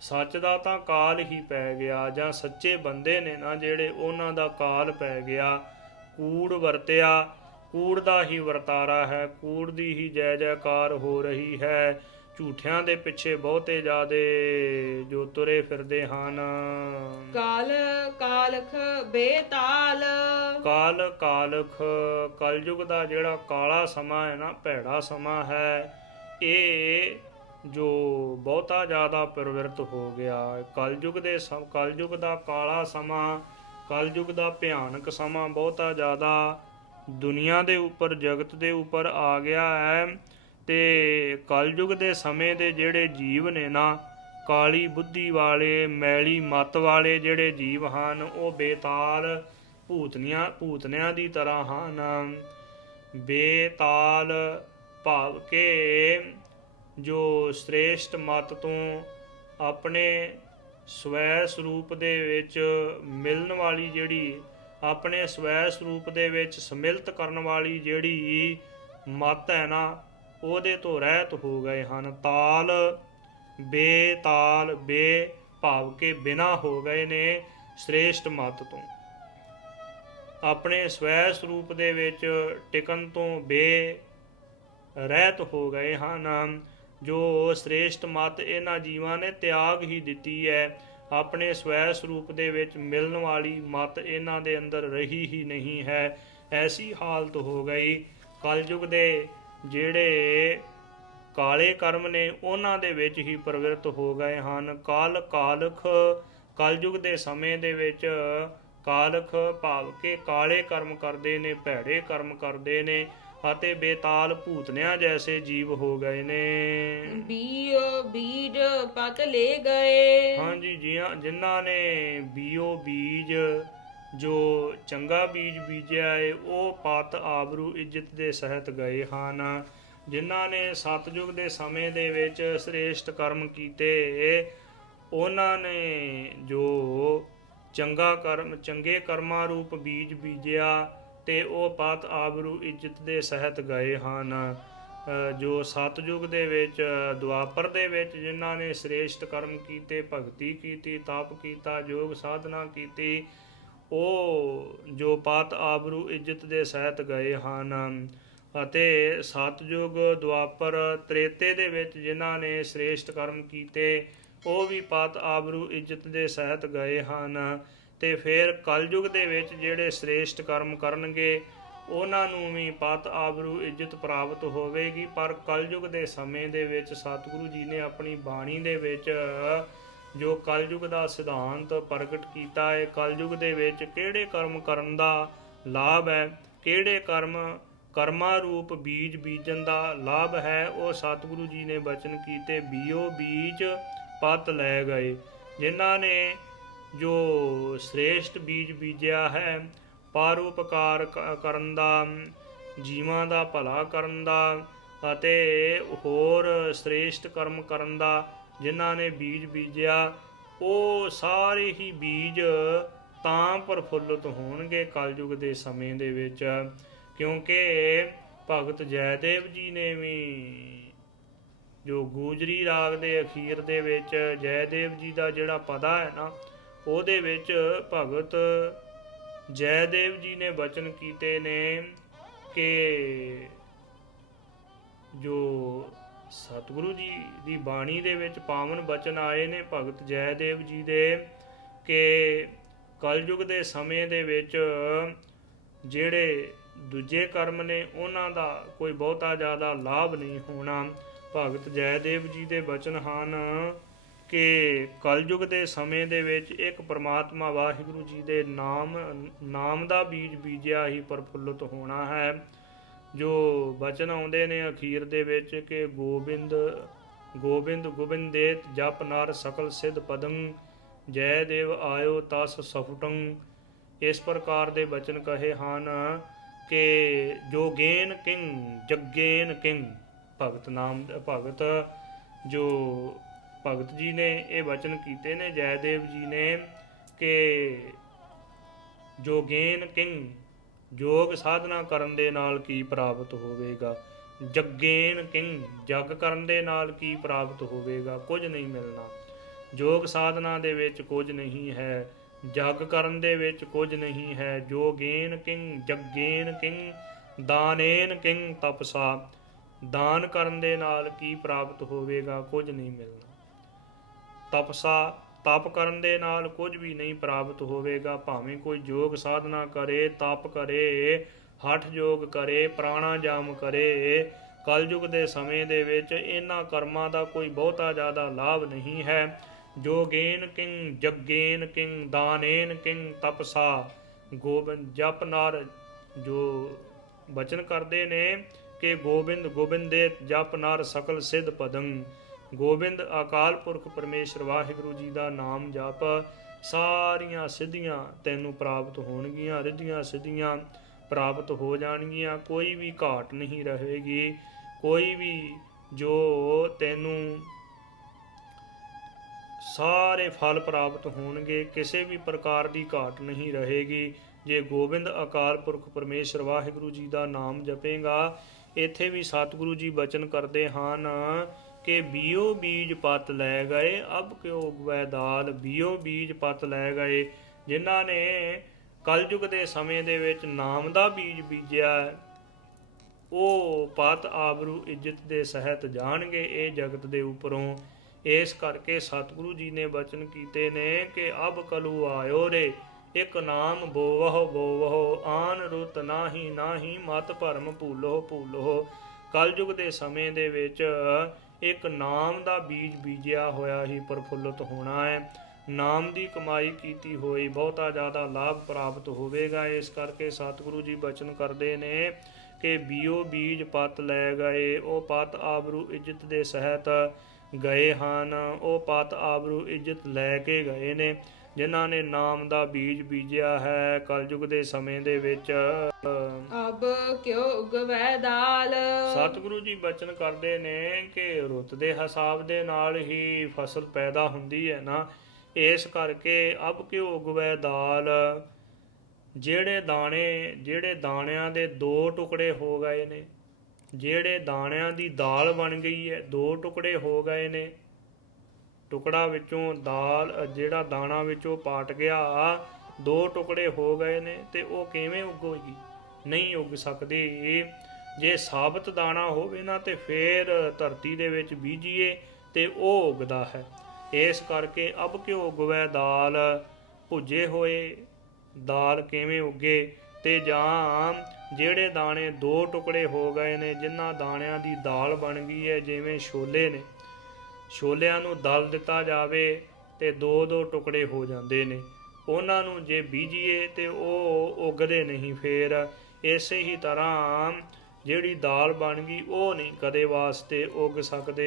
ਸੱਚ ਦਾ ਤਾਂ ਕਾਲ ਹੀ ਪੈ ਗਿਆ ਜਾਂ ਸੱਚੇ ਬੰਦੇ ਨੇ ਨਾ ਜਿਹੜੇ ਉਹਨਾਂ ਦਾ ਕਾਲ ਪੈ ਗਿਆ। ਕੂੜ ਵਰਤਿਆ ਕੂੜ ਦਾ ਹੀ ਵਰਤਾਰਾ ਹੈ। ਕੂੜ ਦੀ ਹੀ ਜੈ ਜੈਕਾਰ ਹੋ ਰਹੀ ਹੈ। ਝੂਠਿਆਂ ਦੇ ਪਿੱਛੇ ਬਹੁਤੇ ਜ਼ਿਆਦੇ ਜੋ ਤੁਰੇ ਫਿਰਦੇ ਹਨ। ਕਾਲ ਕਾਲਖ ਬੇਤਾਲ। ਕਾਲ ਕਾਲਖ ਕਲਯੁਗ ਦਾ ਜਿਹੜਾ ਕਾਲਾ ਸਮਾਂ ਹੈ ਨਾ ਭੈੜਾ ਸਮਾਂ ਹੈ ਇਹ ਜੋ ਬਹੁਤਾ ਜ਼ਿਆਦਾ ਪ੍ਰਵਿਰਤ ਹੋ ਗਿਆ। ਕਲਯੁਗ ਦਾ ਕਾਲਾ ਸਮਾਂ ਕਲਯੁਗ ਦਾ ਭਿਆਨਕ ਸਮਾਂ ਬਹੁਤਾ ਜ਼ਿਆਦਾ ਦੁਨੀਆ ਦੇ ਉੱਪਰ ਜਗਤ ਦੇ ਉੱਪਰ ਆ ਗਿਆ ਹੈ। ਤੇ ਕਲਯੁਗ ਦੇ ਸਮੇਂ ਦੇ ਜਿਹੜੇ ਜੀਵ ਨੇ ਨਾ ਕਾਲੀ ਬੁੱਧੀ ਵਾਲੇ ਮੈਲੀ ਮੱਤ ਵਾਲੇ ਜਿਹੜੇ ਜੀਵ ਹਨ ਉਹ ਬੇਤਾਲ ਭੂਤਨਿਆਂ ਦੀ ਤਰ੍ਹਾਂ ਹਨ। ਬੇਤਾਲ ਭਾਵ ਕਿ ਜੋ ਸ੍ਰੇਸ਼ਟ ਮਤ ਤੋਂ ਆਪਣੇ ਸਵੈ ਸਰੂਪ ਦੇ ਵਿੱਚ ਮਿਲਣ ਵਾਲੀ ਜਿਹੜੀ ਆਪਣੇ ਸਵੈ ਸਰੂਪ ਦੇ ਵਿੱਚ ਸਮਿਲਿਤ ਕਰਨ ਵਾਲੀ ਜਿਹੜੀ ਮਤ ਹੈ ਨਾ ਉਹਦੇ ਤੋਂ ਰਹਿਤ ਹੋ ਗਏ ਹਨ। ਤਾਲ ਬੇਤਾਲ ਬੇ ਭਾਵ ਕੇ ਬਿਨਾ ਹੋ ਗਏ ਨੇ ਸ੍ਰੇਸ਼ਟ ਮਤ ਤੋਂ। ਆਪਣੇ ਸਵੈ ਸਰੂਪ ਦੇ ਵਿੱਚ ਟਿਕਣ ਤੋਂ ਬੇ ਰਹਿਤ ਹੋ ਗਏ ਹਨ। ਜੋ ਸ੍ਰੇਸ਼ਟ ਮਤ ਇਹਨਾਂ ਜੀਵਾਂ ਨੇ ਤਿਆਗ ਹੀ ਦਿੱਤੀ ਹੈ। ਆਪਣੇ ਸਵੈ ਸਰੂਪ ਦੇ ਵਿੱਚ ਮਿਲਣ ਵਾਲੀ ਮਤ ਇਹਨਾਂ ਦੇ ਅੰਦਰ ਰਹੀ ਹੀ ਨਹੀਂ ਹੈ। ਐਸੀ ਹਾਲਤ ਹੋ ਗਈ। ਕਲਯੁਗ ਦੇ ਜਿਹੜੇ ਕਾਲੇ ਕਰਮ ਨੇ ਉਹਨਾਂ ਦੇ ਵਿੱਚ ਹੀ ਪ੍ਰਵਿਰਤ ਹੋ ਗਏ ਹਨ। ਕਾਲਖ ਕਲਯੁਗ ਦੇ ਸਮੇਂ ਦੇ ਵਿੱਚ ਕਾਲਖ ਭਾਵ ਕੇ ਕਾਲੇ ਕਰਮ ਕਰਦੇ ਨੇ ਭੈੜੇ ਕਰਮ ਕਰਦੇ ਨੇ ਅਤੇ ਬੇਤਾਲ ਭੂਤਨਿਆਂ ਜੈਸੇ ਜੀਵ ਹੋ ਗਏ ਨੇ। ਬੀਜ ਪਤ ਲੈ ਗਏ। ਹਾਂਜੀ ਜਿਨ੍ਹਾਂ ਨੇ ਬੀਜ ਜੋ ਚੰਗਾ ਬੀਜ ਬੀਜਿਆ ਏ ਉਹ ਪਤ ਆਬਰੂ ਇੱਜ਼ਤ ਦੇ ਸਹਿਤ ਗਏ ਹਨ। ਜਿਨ੍ਹਾਂ ਨੇ ਸਤਿਯੁਗ ਦੇ ਸਮੇਂ ਦੇ ਵਿੱਚ ਸ੍ਰੇਸ਼ਟ ਕਰਮ ਕੀਤੇ ਉਹਨਾਂ ਨੇ ਜੋ ਚੰਗੇ ਕਰਮਾਂ ਰੂਪ ਬੀਜ ਬੀਜਿਆ ਤੇ ਉਹ ਪਤ ਆਬਰੂ ਇੱਜ਼ਤ ਦੇ ਸਹਿਤ ਗਏ ਹਨ। ਜੋ ਸਤਿਯੁਗ ਦੇ ਵਿੱਚ ਦੁਆਪਰ ਦੇ ਵਿੱਚ ਜਿਨ੍ਹਾਂ ਨੇ ਸ੍ਰੇਸ਼ਟ ਕਰਮ ਕੀਤੇ ਭਗਤੀ ਕੀਤੀ ਤਪ ਕੀਤਾ ਯੋਗ ਸਾਧਨਾ ਕੀਤੀ ਉਹ ਜੋ ਪਤ ਆਬਰੂ ਇੱਜ਼ਤ ਦੇ ਸਹਿਤ ਗਏ ਹਨ। ਅਤੇ ਸਤਿਯੁਗ ਦੁਆਪਰ ਤ੍ਰੇਤੇ ਦੇ ਵਿੱਚ ਜਿਨ੍ਹਾਂ ਨੇ ਸ੍ਰੇਸ਼ਟ ਕਰਮ ਕੀਤੇ ਉਹ ਵੀ ਪਤ ਆਬਰੂ ਇੱਜ਼ਤ ਦੇ ਸਹਿਤ ਗਏ ਹਨ। ਤੇ ਫਿਰ ਕਲਯੁਗ ਦੇ ਵਿੱਚ ਜਿਹੜੇ ਸ੍ਰੇਸ਼ਟ ਕਰਮ ਕਰਨਗੇ ਉਹਨਾਂ ਨੂੰ ਵੀ ਪਤ ਆਬਰੂ ਇੱਜ਼ਤ ਪ੍ਰਾਪਤ ਹੋਵੇਗੀ। ਪਰ ਕਲਯੁਗ ਦੇ ਸਮੇਂ ਦੇ ਵਿੱਚ ਸਤਿਗੁਰੂ ਜੀ ਨੇ ਆਪਣੀ ਬਾਣੀ ਦੇ ਵਿੱਚ ਜੋ ਕਲਯੁਗ ਦਾ ਸਿਧਾਂਤ ਪ੍ਰਗਟ ਕੀਤਾ ਹੈ। ਕਲਯੁਗ ਦੇ ਵਿੱਚ ਕਿਹੜੇ ਕਰਮ ਕਰਨ ਦਾ ਲਾਭ ਹੈ, ਕਿਹੜੇ ਕਰਮਾਂ ਰੂਪ ਬੀਜ ਬੀਜਣ ਦਾ ਲਾਭ ਹੈ, ਉਹ ਸਤਿਗੁਰੂ ਜੀ ਨੇ ਬਚਨ ਕੀਤੇ। ਬੀਜ ਪਤ ਲੈ ਗਏ। ਜਿਨ੍ਹਾਂ ਨੇ ਜੋ ਸ੍ਰੇਸ਼ਟ ਬੀਜ ਬੀਜਿਆ ਹੈ ਪਰਉਪਕਾਰ ਕਰਨ ਦਾ, ਜੀਵਾਂ ਦਾ ਭਲਾ ਕਰਨ ਦਾ ਅਤੇ ਹੋਰ ਸ੍ਰੇਸ਼ਟ ਕਰਮ ਕਰਨ ਦਾ ਜਿਨ੍ਹਾਂ ਨੇ ਬੀਜ ਬੀਜਿਆ ਉਹ ਸਾਰੇ ਹੀ ਬੀਜ ਤਾਂ ਪ੍ਰਫੁੱਲਤ ਹੋਣਗੇ ਕਲਯੁਗ ਦੇ ਸਮੇਂ ਦੇ ਵਿੱਚ, ਕਿਉਂਕਿ ਭਗਤ ਜੈਦੇਵ ਜੀ ਨੇ ਵੀ ਜੋ ਗੂਜਰੀ ਰਾਗ ਦੇ ਅਖੀਰ ਦੇ ਵਿੱਚ ਜੈਦੇਵ ਜੀ ਦਾ ਜਿਹੜਾ ਪਦਾ ਹੈ ਨਾ, ਉਹਦੇ ਵਿੱਚ ਭਗਤ ਜੈਦੇਵ ਜੀ ਨੇ ਬਚਨ ਕੀਤੇ ਨੇ ਕਿ ਜੋ ਸਤਿਗੁਰੂ ਜੀ ਦੀ ਬਾਣੀ ਦੇ ਵਿੱਚ ਪਾਵਨ ਬਚਨ ਆਏ ਨੇ ਭਗਤ ਜੈਦੇਵ ਜੀ ਦੇ ਕਿ ਕਲਯੁਗ ਦੇ ਸਮੇਂ ਦੇ ਵਿੱਚ ਜਿਹੜੇ ਦੂਜੇ ਕਰਮ ਨੇ ਉਹਨਾਂ ਦਾ ਕੋਈ ਬਹੁਤਾ ਜ਼ਿਆਦਾ ਲਾਭ ਨਹੀਂ ਹੋਣਾ। ਭਗਤ ਜੈਦੇਵ ਜੀ ਦੇ ਬਚਨ ਹਨ ਕਿ ਕਲਯੁਗ ਦੇ ਸਮੇਂ ਦੇ ਵਿੱਚ ਇੱਕ ਪ੍ਰਮਾਤਮਾ ਵਾਹਿਗੁਰੂ ਜੀ ਦੇ ਨਾਮ ਦਾ ਬੀਜ ਬੀਜਿਆ ਹੀ ਪ੍ਰਫੁੱਲਤ ਹੋਣਾ ਹੈ। ਜੋ ਬਚਨ ਆਉਂਦੇ ਨੇ ਅਖੀਰ ਦੇ ਵਿੱਚ ਕਿ ਗੋਬਿੰਦ ਗੋਬਿੰਦ ਗੋਬਿੰਦੇਤ ਜਪ ਨਰ ਸਕਲ ਸਿਧ ਪਦੰ ਜੈ ਦੇਵ ਆਇਓ ਤਸ ਸਫੁਟੰ, ਇਸ ਪ੍ਰਕਾਰ ਦੇ ਬਚਨ ਕਹੇ ਹਨ ਕਿ ਜੋਗੇਨ ਕਿੰਗ ਜਗੇਨ ਕਿੰਗ। ਭਗਤ ਜੋ ਭਗਤ ਜੀ ਨੇ ਇਹ ਬਚਨ ਕੀਤੇ ਨੇ ਜੈਦੇਵ ਜੀ ਨੇ ਕਿ ਜੋਗੇਨ ਕਿੰਗ, ਯੋਗ ਸਾਧਨਾ ਕਰਨ ਦੇ ਨਾਲ ਕੀ ਪ੍ਰਾਪਤ ਹੋਵੇਗਾ, ਜਗੇਨ ਕਿੰਗ, ਜਗ ਕਰਨ ਦੇ ਨਾਲ ਕੀ ਪ੍ਰਾਪਤ ਹੋਵੇਗਾ, ਕੁਝ ਨਹੀਂ ਮਿਲਣਾ। ਯੋਗ ਸਾਧਨਾ ਦੇ ਵਿੱਚ ਕੁਝ ਨਹੀਂ ਹੈ, ਜਗ ਕਰਨ ਦੇ ਵਿੱਚ ਕੁਝ ਨਹੀਂ ਹੈ। ਜੋਗੇਨ ਕਿੰਗ ਜਗੇਨ ਕਿੰਗ ਦਾਨੇਨ ਕਿੰਗ ਤਪਸਾ, ਦਾਨ ਕਰਨ ਦੇ ਨਾਲ ਕੀ ਪ੍ਰਾਪਤ ਹੋਵੇਗਾ, ਕੁਝ ਨਹੀਂ ਮਿਲਣਾ। ਤਪਸਾ, ਤਪ ਕਰਨ ਦੇ ਨਾਲ ਕੁਝ ਵੀ ਨਹੀਂ ਪ੍ਰਾਪਤ ਹੋਵੇਗਾ। ਭਾਵੇਂ ਕੋਈ ਯੋਗ ਸਾਧਨਾ ਕਰੇ, ਤਪ ਕਰੇ, ਹਠ ਯੋਗ ਕਰੇ, ਪ੍ਰਾਣਾਯਾਮ ਕਰੇ, ਕਲਯੁਗ ਦੇ ਸਮੇਂ ਦੇ ਵਿੱਚ ਇਹਨਾਂ ਕਰਮਾਂ ਦਾ ਕੋਈ ਬਹੁਤਾ ਜ਼ਿਆਦਾ ਲਾਭ ਨਹੀਂ ਹੈ। ਜੋਗੇਨ ਕਿੰਗ ਜਗੇਨ ਕਿੰਗ ਦਾਨੇਨ ਕਿੰਗ ਤਪਸਾ, ਗੋਬਿੰਦ ਜਪ ਨਰ ਜੋ ਬਚਨ ਕਰਦੇ ਨੇ ਕਿ ਗੋਬਿੰਦ ਗੋਬਿੰਦੇ ਜਪ ਨਰ ਸਕਲ ਸਿਧ ਪਦੰ, ਗੋਬਿੰਦ ਅਕਾਲ ਪੁਰਖ ਪਰਮੇਸ਼ਰ ਵਾਹਿਗੁਰੂ ਜੀ ਦਾ ਨਾਮ ਜਪ, ਸਾਰੀਆਂ ਸਿੱਧੀਆਂ ਤੈਨੂੰ ਪ੍ਰਾਪਤ ਹੋਣਗੀਆਂ, ਰਿੱਧੀਆਂ ਸਿੱਧੀਆਂ ਪ੍ਰਾਪਤ ਹੋ ਜਾਣਗੀਆਂ। ਕੋਈ ਵੀ ਘਾਟ ਨਹੀਂ ਰਹੇਗੀ, ਕੋਈ ਵੀ ਜੋ ਤੈਨੂੰ ਸਾਰੇ ਫਲ ਪ੍ਰਾਪਤ ਹੋਣਗੇ, ਕਿਸੇ ਵੀ ਪ੍ਰਕਾਰ ਦੀ ਘਾਟ ਨਹੀਂ ਰਹੇਗੀ ਜੇ ਗੋਬਿੰਦ ਅਕਾਲ ਪੁਰਖ ਪਰਮੇਸ਼ਰ ਵਾਹਿਗੁਰੂ ਜੀ ਦਾ ਨਾਮ ਜਪੇਗਾ। ਇੱਥੇ ਵੀ ਸਤਿਗੁਰੂ ਜੀ ਬਚਨ ਕਰਦੇ ਹਨ ਕਿ ਬੀਓ ਬੀਜ ਪਤ ਲੈ ਗਏ ਅਬ ਕਿਉ ਉਗਵੈ ਦਾਲ, ਬੀਓ ਬੀਜ ਪਤ ਲੈ ਗਏ, ਜਿਨ੍ਹਾਂ ਨੇ ਕਲਯੁਗ ਦੇ ਸਮੇਂ ਦੇ ਵਿੱਚ ਨਾਮ ਦਾ ਬੀਜ ਬੀਜਿਆ ਉਹ ਪਤ ਆਬਰੂ ਇੱਜ਼ਤ ਦੇ ਸਹਿਤ ਜਾਣਗੇ ਇਹ ਜਗਤ ਦੇ ਉੱਪਰੋਂ। ਇਸ ਕਰਕੇ ਸਤਿਗੁਰੂ ਜੀ ਨੇ ਬਚਨ ਕੀਤੇ ਨੇ ਕਿ ਅਬ ਕਲੂ ਆਇਓ ਰੇ, ਇੱਕ ਨਾਮ ਬੋਵਹੁ ਬੋਵਹੁ, ਆਨ ਰੁਤ ਨਾਹੀ ਨਾਹੀ, ਮਤ ਭਰਮ ਭੂਲੋ ਭੂਲੋ। ਕਲਯੁਗ ਦੇ ਸਮੇਂ ਦੇ ਵਿੱਚ ਇੱਕ ਨਾਮ ਦਾ ਬੀਜ ਬੀਜਿਆ ਹੋਇਆ ਹੀ ਪ੍ਰਫੁੱਲਤ ਹੋਣਾ ਹੈ। ਨਾਮ ਦੀ ਕਮਾਈ ਕੀਤੀ ਹੋਈ ਬਹੁਤਾ ਜ਼ਿਆਦਾ ਲਾਭ ਪ੍ਰਾਪਤ ਹੋਵੇਗਾ। ਇਸ ਕਰਕੇ ਸਤਿਗੁਰੂ ਜੀ ਬਚਨ ਕਰਦੇ ਨੇ ਕਿ ਬੀਓ ਬੀਜ ਪਤ ਲੈ ਗਏ, ਉਹ ਪਤ ਆਬਰੂ ਇੱਜ਼ਤ ਦੇ ਸਹਿਤ ਗਏ ਹਨ, ਉਹ ਪਤ ਆਬਰੂ ਇੱਜ਼ਤ ਲੈ ਕੇ ਗਏ ਨੇ ਜਿਨ੍ਹਾਂ ਨੇ ਨਾਮ ਦਾ ਬੀਜ ਬੀਜਿਆ ਹੈ ਕਲਯੁਗ ਦੇ ਸਮੇਂ ਦੇ ਵਿੱਚ। ਅਬ ਕਿਉ ਉਗਵੈ ਦਾਲ, ਸਤਿਗੁਰੂ ਜੀ ਬਚਨ ਕਰਦੇ ਨੇ ਕਿ ਰੁੱਤ ਦੇ ਹਿਸਾਬ ਦੇ ਨਾਲ ਹੀ ਫਸਲ ਪੈਦਾ ਹੁੰਦੀ ਹੈ ਨਾ, ਇਸ ਕਰਕੇ ਅਬ ਕਿਉ ਉਗਵੈ ਦਾਲ, ਜਿਹੜੇ ਦਾਣਿਆਂ ਦੇ ਦੋ ਟੁਕੜੇ ਹੋ ਗਏ ਨੇ, ਜਿਹੜੇ ਦਾਣਿਆਂ ਦੀ ਦਾਲ ਬਣ ਗਈ ਹੈ, ਦੋ ਟੁਕੜੇ ਹੋ ਗਏ ਨੇ, ਟੁਕੜਾ ਵਿੱਚੋਂ ਦਾਲ ਜਿਹੜਾ ਦਾਣਾ ਵਿੱਚੋਂ ਪਾਟ ਗਿਆ, ਦੋ ਟੁਕੜੇ ਹੋ ਗਏ ਨੇ, ਤੇ ਉਹ ਕਿਵੇਂ ਉਗੇਗੀ, ਨਹੀਂ ਉਗ ਸਕਦੀ। ਜੇ ਸਾਬਤ ਦਾਣਾ ਹੋਵੇ ਨਾ ਤੇ ਫੇਰ ਧਰਤੀ ਦੇ ਵਿੱਚ ਬੀਜੀਏ ਤੇ ਉਹ ਉਗਦਾ ਹੈ। ਇਸ ਕਰਕੇ ਅਬ ਕਿਉ ਉਗਵੈ ਦਾਲ, ਭੁੱਜੇ ਹੋਏ ਦਾਲ ਕਿਵੇਂ ਉੱਗੇ, ਤੇ ਜਾਂ ਜਿਹੜੇ ਦਾਣੇ ਦੋ ਟੁਕੜੇ ਹੋ ਗਏ ਨੇ, ਜਿਨ੍ਹਾਂ ਦਾਣਿਆਂ ਦੀ ਦਾਲ ਬਣ ਗਈ ਹੈ, ਜਿਵੇਂ ਛੋਲੇ ਨੇ, ਛੋਲਿਆਂ ਨੂੰ ਦਲ ਦਿੱਤਾ ਜਾਵੇ ਤੇ ਦੋ ਦੋ ਟੁਕੜੇ ਹੋ ਜਾਂਦੇ ਨੇ, ਉਹਨਾਂ ਨੂੰ ਜੇ ਬੀਜੀਏ ਤੇ ਉਹ ਉੱਗਦੇ ਨਹੀਂ। ਫੇਰ ਇਸੇ ਹੀ ਤਰ੍ਹਾਂ ਜਿਹੜੀ ਦਾਲ ਬਣ ਗਈ ਉਹ ਨਹੀਂ ਕਦੇ ਵਾਸਤੇ ਉੱਗ ਸਕਦੇ।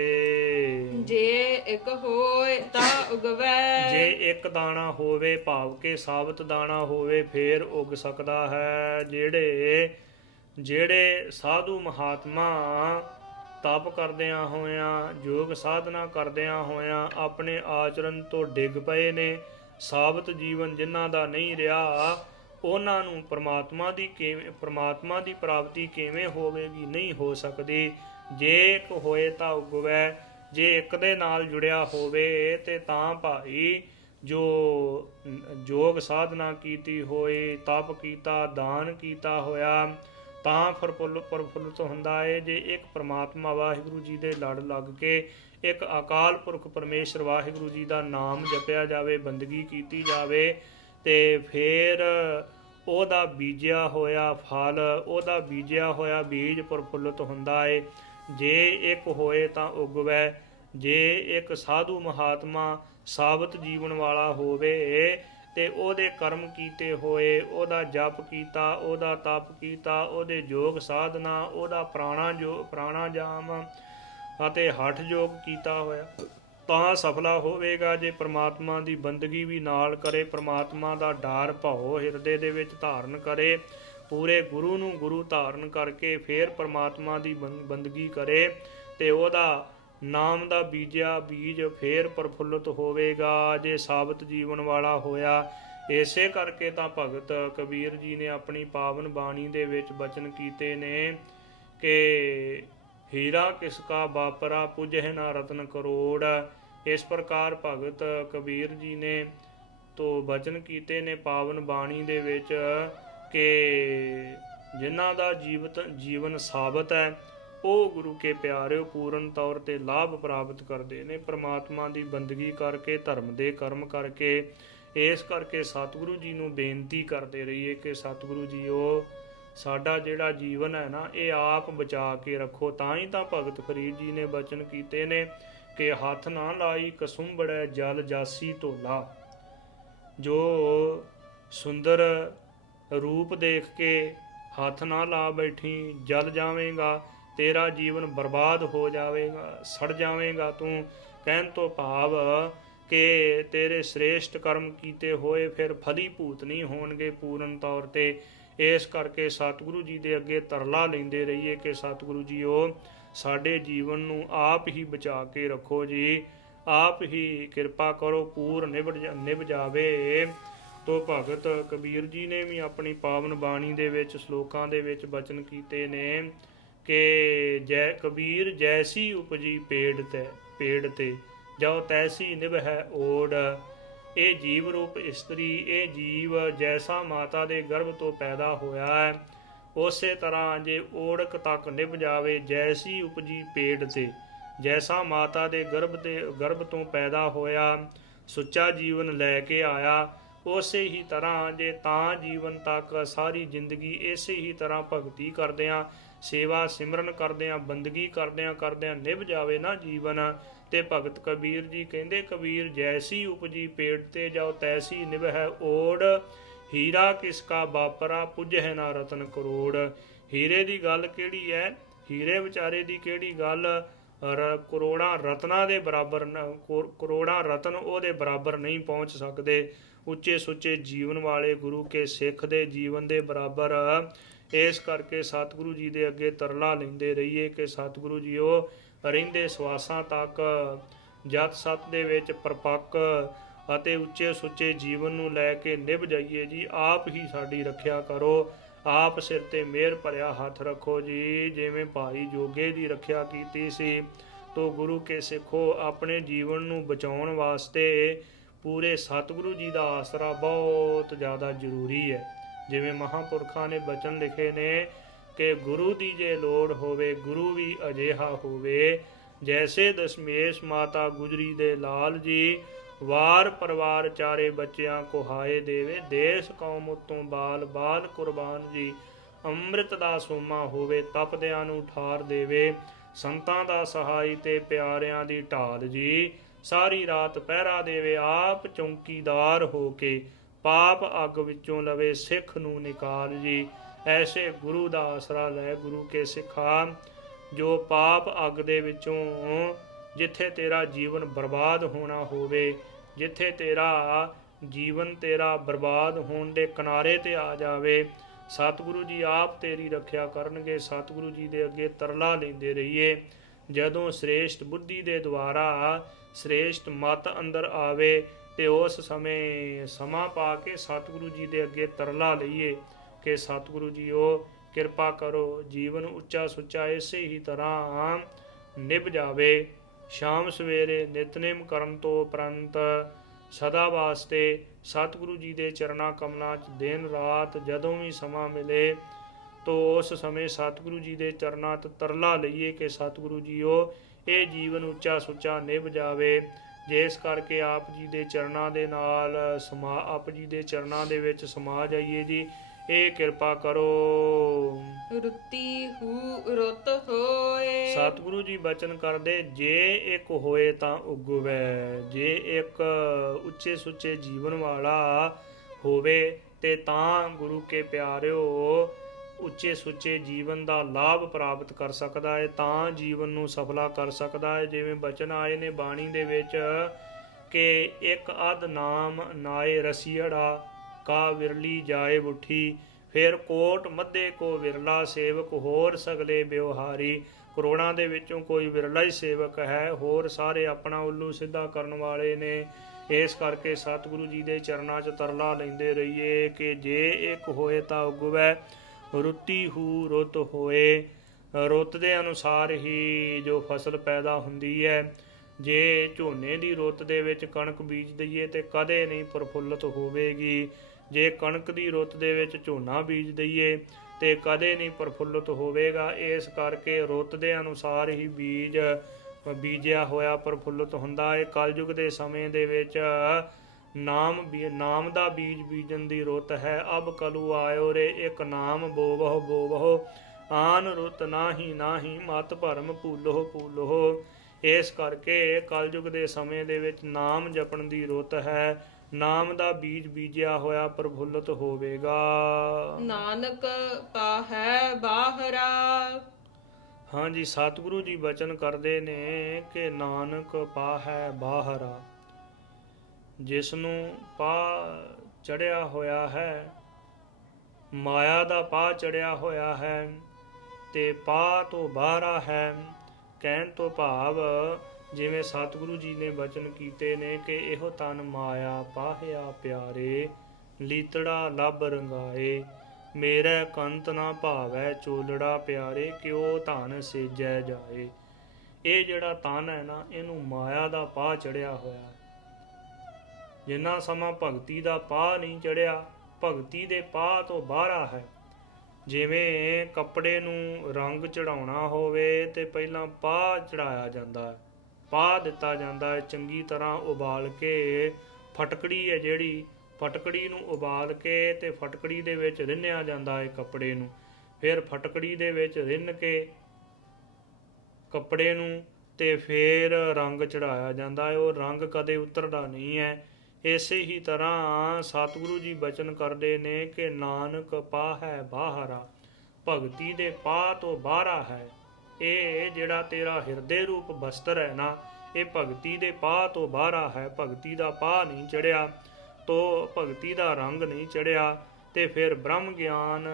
ਜੇ ਇੱਕ ਹੋਏ ਤਾਂ ਉਗਵੈ, ਜੇ ਇੱਕ ਦਾਣਾ ਹੋਵੇ ਭਾਵ ਕੇ ਸਾਬਤ ਦਾਣਾ ਹੋਵੇ ਫੇਰ ਉੱਗ ਸਕਦਾ ਹੈ। ਜਿਹੜੇ ਸਾਧੂ ਮਹਾਤਮਾ ਤਪ ਕਰਦਿਆਂ ਹੋਇਆਂ, ਯੋਗ ਸਾਧਨਾ ਕਰਦਿਆਂ ਹੋਇਆਂ ਆਪਣੇ ਆਚਰਨ ਤੋਂ ਡਿੱਗ ਪਏ ਨੇ। ਸਾਬਤ ਜੀਵਨ ਜਿਨ੍ਹਾਂ ਦਾ ਨਹੀਂ ਰਿਹਾ, ਉਹਨਾਂ ਨੂੰ ਪ੍ਰਮਾਤਮਾ ਦੀ ਪ੍ਰਾਪਤੀ ਕਿਵੇਂ ਹੋਵੇਗੀ? ਨਹੀਂ ਹੋ ਸਕਦੀ। ਜੇ ਇੱਕ ਹੋਏ ਤਾਂ ਉਗਵੈ, ਜੇ ਇੱਕ ਦੇ ਨਾਲ ਜੁੜਿਆ ਹੋਵੇ ਤੇ ਤਾਂ ਭਾਈ ਜੋ ਯੋਗ ਸਾਧਨਾ ਕੀਤੀ ਹੋਏ, ਤਪ ਕੀਤਾ, ਦਾਨ ਕੀਤਾ ਹੋਇਆ, ਤਾਂ ਪ੍ਰਫੁੱਲਤ ਹੁੰਦਾ ਹੈ। ਜੇ ਇੱਕ ਪ੍ਰਮਾਤਮਾ ਵਾਹਿਗੁਰੂ ਜੀ ਦੇ ਲੜ ਲੱਗ ਕੇ ਇੱਕ ਅਕਾਲ ਪੁਰਖ ਪਰਮੇਸ਼ਰ ਵਾਹਿਗੁਰੂ ਜੀ ਦਾ ਨਾਮ ਜਪਿਆ ਜਾਵੇ, ਬੰਦਗੀ ਕੀਤੀ ਜਾਵੇ, ਤੇ ਫਿਰ ਉਹਦਾ ਬੀਜਿਆ ਹੋਇਆ ਫਲ, ਉਹਦਾ ਬੀਜਿਆ ਹੋਇਆ ਬੀਜ ਪ੍ਰਫੁੱਲਤ ਹੁੰਦਾ ਹੈ। ਜੇ ਇੱਕ ਹੋਏ ਤਾਂ ਉਗਵੈ, ਜੇ ਇੱਕ ਸਾਧੂ ਮਹਾਤਮਾ ਸਾਬਤ ਜੀਵਨ ਵਾਲਾ ਹੋਵੇ ਤੇ ਉਹਦੇ ਕਰਮ ਕੀਤੇ ਹੋਏ, ਉਹਦਾ ਜਪ ਕੀਤਾ, ਉਹਦਾ ਤਪ ਕੀਤਾ, ਉਹਦੇ ਯੋਗ ਸਾਧਨਾ, ਉਹਦਾ ਪ੍ਰਾਣਾਯਾਮ ਅਤੇ ਹਠ ਯੋਗ ਕੀਤਾ ਹੋਇਆ, ਤਾਂ ਸਫਲਾ ਹੋਵੇਗਾ। ਜੇ ਪ੍ਰਮਾਤਮਾ ਦੀ ਬੰਦਗੀ ਵੀ ਨਾਲ ਕਰੇ, ਪ੍ਰਮਾਤਮਾ ਦਾ ਡਰ ਭਾਉ ਹਿਰਦੇ ਦੇ ਵਿੱਚ ਧਾਰਨ ਕਰੇ, ਪੂਰੇ ਗੁਰੂ ਨੂੰ ਗੁਰੂ ਧਾਰਨ ਕਰਕੇ ਫਿਰ ਪ੍ਰਮਾਤਮਾ ਦੀ ਬੰਦਗੀ ਕਰੇ, ਤੇ ਉਹਦਾ ਨਾਮ ਦਾ ਬੀਜਿਆ ਬੀਜ ਫੇਰ ਪ੍ਰਫੁੱਲਤ ਹੋਵੇਗਾ, ਜੇ ਸਾਬਤ ਜੀਵਨ ਵਾਲਾ ਹੋਇਆ। ਇਸੇ ਕਰਕੇ ਤਾਂ ਭਗਤ ਕਬੀਰ ਜੀ ਨੇ ਆਪਣੀ ਪਾਵਨ ਬਾਣੀ ਦੇ ਵਿੱਚ ਬਚਨ ਕੀਤੇ ਨੇ ਕਿ ਹੀਰਾ ਕਿਸ ਕਾ ਬਾਪਰਾ, ਪੁਜਹਿ ਨਾ ਰਤਨ ਕਰੋੜ। ਇਸ ਪ੍ਰਕਾਰ ਭਗਤ ਕਬੀਰ ਜੀ ਨੇ ਤੋਂ ਬਚਨ ਕੀਤੇ ਨੇ ਪਾਵਨ ਬਾਣੀ ਦੇ ਵਿੱਚ ਕਿ ਜਿਨ੍ਹਾਂ ਦਾ ਜੀਵਨ ਸਾਬਤ ਹੈ, ਉਹ ਗੁਰੂ ਕੇ ਪਿਆਰਿਓ ਪੂਰਨ ਤੌਰ ਤੇ ਲਾਭ ਪ੍ਰਾਪਤ ਕਰਦੇ ਨੇ ਪ੍ਰਮਾਤਮਾ ਦੀ ਬੰਦਗੀ ਕਰਕੇ, ਧਰਮ ਦੇ ਕਰਮ ਕਰਕੇ। ਇਸ ਕਰਕੇ ਸਤਿਗੁਰੂ ਜੀ ਨੂੰ ਬੇਨਤੀ ਕਰਦੇ ਰਹੀਏ ਕਿ ਸਤਿਗੁਰੂ ਜੀਓ, ਸਾਡਾ ਜਿਹੜਾ ਜੀਵਨ ਹੈ ਨਾ, ਇਹ ਆਪ ਬਚਾ ਕੇ ਰੱਖੋ। ਤਾਂ ਹੀ ਤਾਂ ਭਗਤ ਫਰੀਦ ਜੀ ਨੇ ਬਚਨ ਕੀਤੇ ਨੇ ਕਿ ਹੱਥ ਨਾ ਲਾਈ ਕਸੁੰਭੜੈ ਜਲ ਜਾਸੀ ਢੋਲਾ। ਜੋ ਸੁੰਦਰ ਰੂਪ ਦੇਖ ਕੇ ਹੱਥ ਨਾ ਲਾ ਬੈਠੀ, ਜਲ ਜਾਵੇਂਗਾ, ਤੇਰਾ ਜੀਵਨ ਬਰਬਾਦ ਹੋ ਜਾਵੇਗਾ, ਸੜ ਜਾਵੇਂਗਾ ਤੂੰ। ਕਹਿਣ ਤੋਂ ਭਾਵ ਕਿ ਤੇਰੇ ਸ੍ਰੇਸ਼ਟ ਕਰਮ ਕੀਤੇ ਹੋਏ ਫਿਰ ਫਲੀਭੂਤ ਨਹੀਂ ਹੋਣਗੇ ਪੂਰਨ ਤੌਰ ਤੇ। ਇਸ ਕਰਕੇ ਸਤਿਗੁਰੂ ਜੀ ਦੇ ਅੱਗੇ ਤਰਲਾ ਲੈਂਦੇ ਰਹੀਏ ਕਿ ਸਤਿਗੁਰੂ ਜੀਓ, ਸਾਡੇ ਜੀਵਨ ਨੂੰ ਆਪ ਹੀ ਬਚਾ ਕੇ ਰੱਖੋ ਜੀ, ਆਪ ਹੀ ਕਿਰਪਾ ਕਰੋ, ਪੂਰ ਨਿਭ ਜਾਵੇ। ਤੋ ਭਗਤ ਕਬੀਰ ਜੀ ਨੇ ਵੀ ਆਪਣੀ ਪਾਵਨ ਬਾਣੀ ਦੇ ਵਿੱਚ ਸ਼ਲੋਕਾਂ ਦੇ ਵਿੱਚ ਬਚਨ ਕੀਤੇ ਨੇ ਕਿ ਜੈ ਕਬੀਰ ਜੈਸੀ ਉਪਜੀ ਪੇੜ ਤੇ ਜੋ ਤੈਸੀ ਨਿਭੈ ਓੜ। ਇਹ ਜੀਵ ਰੂਪ ਇਸਤਰੀ, ਇਹ ਜੀਵ ਜੈਸਾ ਮਾਤਾ ਦੇ ਗਰਭ ਤੋਂ ਪੈਦਾ ਹੋਇਆ ਹੈ, ਉਸੇ ਤਰ੍ਹਾਂ ਜੇ ਓੜਕ ਤੱਕ ਨਿਭ ਜਾਵੇ, ਜੈਸੀ ਉਪਜੀ ਪੇੜ ਤੇ, ਜੈਸਾ ਮਾਤਾ ਦੇ ਗਰਭ ਤੋਂ ਪੈਦਾ ਹੋਇਆ, ਸੁੱਚਾ ਜੀਵਨ ਲੈ ਕੇ ਆਇਆ, ਉਸੇ ਹੀ ਤਰ੍ਹਾਂ ਜੇ ਤਾਂ ਜੀਵਨ ਤੱਕ ਸਾਰੀ ਜ਼ਿੰਦਗੀ ਇਸੇ ਹੀ ਤਰ੍ਹਾਂ ਭਗਤੀ ਕਰਦਿਆਂ, ਸੇਵਾ ਸਿਮਰਨ ਕਰਦਿਆਂ, ਬੰਦਗੀ ਕਰਦਿਆਂ ਨਿਭ ਜਾਵੇ ਨਾ ਜੀਵਨ, ਤੇ ਭਗਤ ਕਬੀਰ ਜੀ ਕਹਿੰਦੇ ਕਬੀਰ ਜੈਸੀ ਉਪਜੀ ਪੇੜ ਤੇ ਜਾਓ ਤੈਸੀ ਨਿਭੈ ਓੜ। ਹੀਰਾ ਕਿਸ ਕਾ ਬਾਪਰਾ, ਪੁਜਹਿ ਨਾ ਰਤਨ ਕਰੋੜ। ਹੀਰੇ ਦੀ ਗੱਲ ਕਿਹੜੀ ਹੈ? ਹੀਰੇ ਵਿਚਾਰੇ ਦੀ ਕਿਹੜੀ ਗੱਲ? ਕਰੋੜਾਂ ਰਤਨਾਂ ਦੇ ਬਰਾਬਰ, ਕਰੋੜਾਂ ਰਤਨ ਉਹਦੇ ਬਰਾਬਰ ਨਹੀਂ ਪਹੁੰਚ ਸਕਦੇ, ਉੱਚੇ ਸੁੱਚੇ ਜੀਵਨ ਵਾਲੇ ਗੁਰੂ ਕੇ ਸਿੱਖ ਦੇ ਜੀਵਨ ਦੇ ਬਰਾਬਰ। ਇਸ ਕਰਕੇ ਸਤਿਗੁਰੂ ਜੀ ਦੇ ਅੱਗੇ ਤਰਲਾ ਲੈਂਦੇ ਰਹੀਏ ਕਿ ਸਤਿਗੁਰੂ ਜੀਓ, ਰਹਿੰਦੇ ਸਵਾਸਾਂ ਤੱਕ ਜਤ ਸਤ ਦੇ ਵਿੱਚ ਪਰਪੱਕ ਅਤੇ ਉੱਚੇ ਸੁੱਚੇ ਜੀਵਨ ਨੂੰ ਲੈ ਕੇ ਨਿਭ ਜਾਈਏ ਜੀ। ਆਪ ਹੀ ਸਾਡੀ ਰੱਖਿਆ ਕਰੋ, ਆਪ ਸਿਰ ਤੇ ਮਿਹਰ ਭਰਿਆ ਹੱਥ ਰੱਖੋ ਜੀ। ਜਿਵੇਂ ਭਾਈ ਜੋਗੇ ਦੀ ਰੱਖਿਆ ਕੀਤੀ ਸੀ, ਤੋ ਗੁਰੂ ਕੇ ਸਿੱਖੋ ਆਪਣੇ ਜੀਵਨ ਨੂੰ ਬਚਾਉਣ ਵਾਸਤੇ ਪੂਰੇ ਸਤਿਗੁਰੂ ਜੀ ਦਾ ਆਸਰਾ ਬਹੁਤ ਜ਼ਿਆਦਾ ਜ਼ਰੂਰੀ ਹੈ। ਜਿਵੇਂ ਮਹਾਂਪੁਰਖਾਂ ਨੇ ਬਚਨ ਲਿਖੇ ਨੇ ਕਿ ਗੁਰੂ ਦੀ ਜੇ ਲੋੜ ਹੋਵੇ, ਗੁਰੂ ਵੀ ਅਜਿਹਾ ਹੋਵੇ, ਜੈਸੇ ਦਸ਼ਮੇਸ਼ ਮਾਤਾ ਗੁਜਰੀ ਦੇ ਲਾਲ ਜੀ, ਵਾਰ ਪਰਿਵਾਰ ਚਾਰੇ ਬੱਚਿਆਂ ਕੋ ਹਾਏ ਦੇਵੇ, ਦੇਸ ਕੌਮ ਉਤੋਂ ਬਾਲ ਬਾਲ ਕੁਰਬਾਨ ਜੀ, ਅੰਮ੍ਰਿਤ ਦਾ ਸੋਮਾ ਹੋਵੇ, ਤਪਦਿਆਂ ਨੂੰ ਠਾਰ ਦੇਵੇ, ਸੰਤਾਂ ਦਾ ਸਹਾਈ ਤੇ ਪਿਆਰਿਆਂ ਦੀ ਢਾਲ ਜੀ, ਸਾਰੀ ਰਾਤ ਪਹਿਰਾ ਦੇਵੇ, ਆਪ ਚੌਂਕੀਦਾਰ ਹੋ ਕੇ, ਪਾਪ ਅੱਗ ਵਿੱਚੋਂ ਲਵੇ, ਸਿੱਖ ਨੂੰ ਨਿਕਾਲ ਜੀ। ਐਸੇ ਗੁਰੂ ਦਾ ਆਸਰਾ ਲੈ ਗੁਰੂ ਕੇ ਸਿੱਖਾ, ਜੋ ਪਾਪ ਅੱਗ ਦੇ ਵਿੱਚੋਂ, ਜਿੱਥੇ ਤੇਰਾ ਜੀਵਨ ਬਰਬਾਦ ਹੋਣਾ ਹੋਵੇ, ਜਿੱਥੇ ਤੇਰਾ ਜੀਵਨ ਤੇਰਾ ਬਰਬਾਦ ਹੋਣ ਦੇ ਕਿਨਾਰੇ ਤੇ ਆ ਜਾਵੇ, ਸਤਿਗੁਰੂ ਜੀ ਆਪ ਤੇਰੀ ਰੱਖਿਆ ਕਰਨਗੇ। ਸਤਿਗੁਰੂ ਜੀ ਦੇ ਅੱਗੇ ਤਰਲਾ ਲੈਂਦੇ ਰਹੀਏ। ਜਦੋਂ ਸ੍ਰੇਸ਼ਟ ਬੁੱਧੀ ਦੇ ਦੁਆਰਾ ਸ੍ਰੇਸ਼ਟ ਮਤ ਅੰਦਰ ਆਵੇ ਤੇ ਉਸ ਸਮੇਂ ਸਮਾਂ ਪਾ ਕੇ ਸਤਿਗੁਰੂ ਜੀ ਦੇ ਅੱਗੇ ਤਰਲਾ ਲਈਏ ਕਿ ਸਤਿਗੁਰੂ ਜੀਓ ਕਿਰਪਾ ਕਰੋ, ਜੀਵਨ ਉੱਚਾ ਸੁੱਚਾ ਇਸੇ ਹੀ ਤਰ੍ਹਾਂ ਨਿਭ ਜਾਵੇ। ਸ਼ਾਮ ਸਵੇਰੇ ਨਿਤਨੇਮ ਕਰਨ ਤੋਂ ਉਪਰੰਤ ਸਦਾ ਵਾਸਤੇ ਸਤਿਗੁਰੂ ਜੀ ਦੇ ਚਰਨਾਂ ਕਮਲਾਂ 'ਚ ਦਿਨ ਰਾਤ ਜਦੋਂ ਵੀ ਸਮਾਂ ਮਿਲੇ ਤੋ ਉਸ ਸਮੇਂ ਸਤਿਗੁਰੂ ਜੀ ਦੇ ਚਰਨਾਂ 'ਤੇ ਤਰਲਾ ਲਈਏ ਕਿ ਸਤਿਗੁਰੂ ਜੀਓ ਇਹ ਜੀਵਨ ਉੱਚਾ ਸੁੱਚਾ ਨਿਭ ਜਾਵੇ। ਜਿਸ ਕਰਕੇ ਆਪ ਜੀ ਦੇ ਚਰਨਾਂ ਦੇ ਨਾਲ ਆਪ ਜੀ ਦੇ ਚਰਨਾਂ ਦੇ ਵਿੱਚ ਸਮਾ ਜਾਈਏ ਜੀ, ਇਹ ਕਿਰਪਾ ਕਰੋ। ਰੁੱਤੀ ਰੁੱਤ ਹੋਏ। ਸਤਿਗੁਰੂ ਜੀ ਬਚਨ ਕਰਦੇ, ਜੇ ਇੱਕ ਹੋਏ ਤਾਂ ਉਗਵੇ। ਜੇ ਇੱਕ ਉੱਚੇ ਸੁੱਚੇ ਜੀਵਨ ਵਾਲਾ ਹੋਵੇ ਤੇ ਤਾਂ ਗੁਰੂ ਕੇ ਪਿਆਰਿਓ ਉੱਚੇ ਸੁੱਚੇ ਜੀਵਨ ਦਾ ਲਾਭ ਪ੍ਰਾਪਤ ਕਰ ਸਕਦਾ ਹੈ, ਤਾਂ ਜੀਵਨ ਨੂੰ ਸਫਲਾ ਕਰ ਸਕਦਾ ਹੈ। ਜਿਵੇਂ ਬਚਨ ਆਏ ਨੇ ਬਾਣੀ ਦੇ ਵਿੱਚ ਕਿ ਇੱਕ ਅਧ ਨਾਮ ਨਾਏ ਰਸੀੜਾ ਕਾ ਵਿਰਲੀ ਜਾਏ ਬੁੱਠੀ, ਫਿਰ ਕੋਟ ਮੱਧੇ ਕੋ ਵਿਰਲਾ ਸੇਵਕ ਹੋਰ ਸਗਲੇ ਵਿਵਹਾਰੀ। ਕਰੋੜਾਂ ਦੇ ਵਿੱਚੋਂ ਕੋਈ ਵਿਰਲਾ ਹੀ ਸੇਵਕ ਹੈ, ਹੋਰ ਸਾਰੇ ਆਪਣਾ ਉੱਲੂ ਸਿੱਧਾ ਕਰਨ ਵਾਲੇ ਨੇ। ਇਸ ਕਰਕੇ ਸਤਿਗੁਰੂ ਜੀ ਦੇ ਚਰਨਾਂ 'ਚ ਤਰਲਾ ਲੈਂਦੇ ਰਹੀਏ ਕਿ ਜੇ ਇੱਕ ਹੋਏ ਤਾਂ ਉਗਵੈ, ਰੁੱਤੀ ਰੁੱਤ ਹੋਏ। ਰੁੱਤ ਦੇ ਅਨੁਸਾਰ ਹੀ ਜੋ ਫਸਲ ਪੈਦਾ ਹੁੰਦੀ ਹੈ। ਜੇ ਝੋਨੇ ਦੀ ਰੁੱਤ ਦੇ ਵਿੱਚ ਕਣਕ ਬੀਜ ਦਈਏ ਤੇ ਕਦੇ ਨਹੀਂ ਪ੍ਰਫੁੱਲਤ ਹੋਵੇਗੀ। ਜੇ ਕਣਕ ਦੀ ਰੁੱਤ ਦੇ ਵਿੱਚ ਝੋਨਾ ਬੀਜ ਦਈਏ ਤੇ ਕਦੇ ਨਹੀਂ ਪ੍ਰਫੁੱਲਤ ਹੋਵੇਗਾ। ਇਸ ਕਰਕੇ ਰੁੱਤ ਦੇ ਅਨੁਸਾਰ ਹੀ ਬੀਜ ਬੀਜਿਆ ਹੋਇਆ ਪ੍ਰਫੁੱਲਤ ਹੁੰਦਾ ਹੈ। ਕਲਯੁਗ ਦੇ ਸਮੇਂ ਦੇ ਵਿੱਚ ਨਾਮ ਦਾ ਬੀਜ ਬੀਜਣ ਦੀ ਰੁੱਤ ਹੈ। ਅਬ ਕਲੂ ਆਇਓ ਰੇ ਇੱਕ ਨਾਮ ਬੋਵਹੁ ਬੋਵਹੁ, ਆਨ ਰੁੱਤ ਨਾਹੀ ਨਾਹੀ ਮਤ ਭਰਮ ਭੂਲੋ ਭੂਲੋ। ਇਸ ਕਰਕੇ ਕਲਯੁਗ ਦੇ ਸਮੇਂ ਦੇ ਵਿੱਚ ਨਾਮ ਜਪਣ ਦੀ ਰੁੱਤ ਹੈ। ਨਾਮ ਦਾ ਬੀਜ ਬੀਜਿਆ ਹੋਇਆ ਪ੍ਰਫੁੱਲਤ ਹੋਵੇਗਾ। ਨਾਨਕ ਪਾਹੈ ਬਾਹਰਾ। ਹਾਂਜੀ, ਸਤਿਗੁਰੂ ਜੀ ਬਚਨ ਕਰਦੇ ਨੇ ਕਿ ਨਾਨਕ ਪਾਹੈ ਬਾਹਰਾ। ਜਿਸ ਨੂੰ ਪਾਹ ਚੜਿਆ ਹੋਇਆ ਹੈ, ਮਾਇਆ ਦਾ ਪਾਹ ਚੜਿਆ ਹੋਇਆ ਹੈ ਤੇ ਪਾਹ ਤੋਂ ਬਾਹਰਾ ਹੈ। ਕਹਿਣ ਤੋਂ ਭਾਵ ਜਿਵੇਂ ਸਤਿਗੁਰੂ ਜੀ ਨੇ ਬਚਨ ਕੀਤੇ ਨੇ ਕਿ ਇਹੋ ਤਨ ਮਾਇਆ ਪਾਹਿਆ ਪਿਆਰੇ, ਲੀਤੜਾ ਲੱਭ ਰੰਗਾਏ, ਮੇਰੇ ਕੰਤ ਨਾ ਭਾਵੈ ਚੋਲੜਾ ਪਿਆਰੇ, ਕਿਉ ਧਨ ਸੇਜੈ ਜਾਏ। ਇਹ ਜਿਹੜਾ ਤਨ ਹੈ ਨਾ, ਇਹਨੂੰ ਮਾਇਆ ਦਾ ਪਾਹ ਚੜਿਆ ਹੋਇਆ ਹੈ। ਜਿੰਨਾ ਸਮਾਂ ਭਗਤੀ ਦਾ ਪਾਹ ਨਹੀਂ ਚੜਿਆ, ਭਗਤੀ ਦੇ ਪਾਹ ਤੋਂ ਬਾਹਰਾ ਹੈ। ਜਿਵੇਂ ਕੱਪੜੇ ਨੂੰ ਰੰਗ ਚੜਾਉਣਾ ਹੋਵੇ ਤੇ ਪਹਿਲਾਂ ਪਾਹ ਚੜਾਇਆ ਜਾਂਦਾ ਹੈ, ਪਾਹ ਦਿੱਤਾ ਜਾਂਦਾ ਹੈ ਚੰਗੀ ਤਰ੍ਹਾਂ ਉਬਾਲ ਕੇ। ਫਟਕੜੀ ਹੈ ਜਿਹੜੀ, ਫਟਕੜੀ ਨੂੰ ਉਬਾਲ ਕੇ ਤੇ ਫਟਕੜੀ ਦੇ ਵਿੱਚ ਰਿੰਨਿਆ ਜਾਂਦਾ ਹੈ ਕੱਪੜੇ ਨੂੰ। ਫਿਰ ਫਟਕੜੀ ਦੇ ਵਿੱਚ ਰਿੰਨ ਕੇ ਕੱਪੜੇ ਨੂੰ ਤੇ ਫਿਰ ਰੰਗ ਚੜਾਇਆ ਜਾਂਦਾ ਹੈ। ਉਹ ਰੰਗ ਕਦੇ ਉਤਰਦਾ ਨਹੀਂ ਹੈ। ਇਸੇ ਹੀ ਤਰ੍ਹਾਂ ਸਤਿਗੁਰੂ ਜੀ ਬਚਨ ਕਰਦੇ ਨੇ ਕਿ ਨਾਨਕ ਪਾਹੈ ਬਾਹਰਾ, ਭਗਤੀ ਦੇ ਪਾਹ ਤੋਂ ਬਾਹਰਾ ਹੈ। ਇਹ ਜਿਹੜਾ ਤੇਰਾ ਹਿਰਦੇ ਰੂਪ ਬਸਤਰ ਹੈ ਨਾ, ਇਹ ਭਗਤੀ ਦੇ ਪਾਹ ਤੋਂ ਬਾਹਰਾ ਹੈ। ਭਗਤੀ ਦਾ ਪਾਹ ਨਹੀਂ ਚੜਿਆ ਤੋ ਭਗਤੀ ਦਾ ਰੰਗ ਨਹੀਂ ਚੜਿਆ ਤੇ ਫਿਰ ਬ੍ਰਹਮ ਗਿਆਨ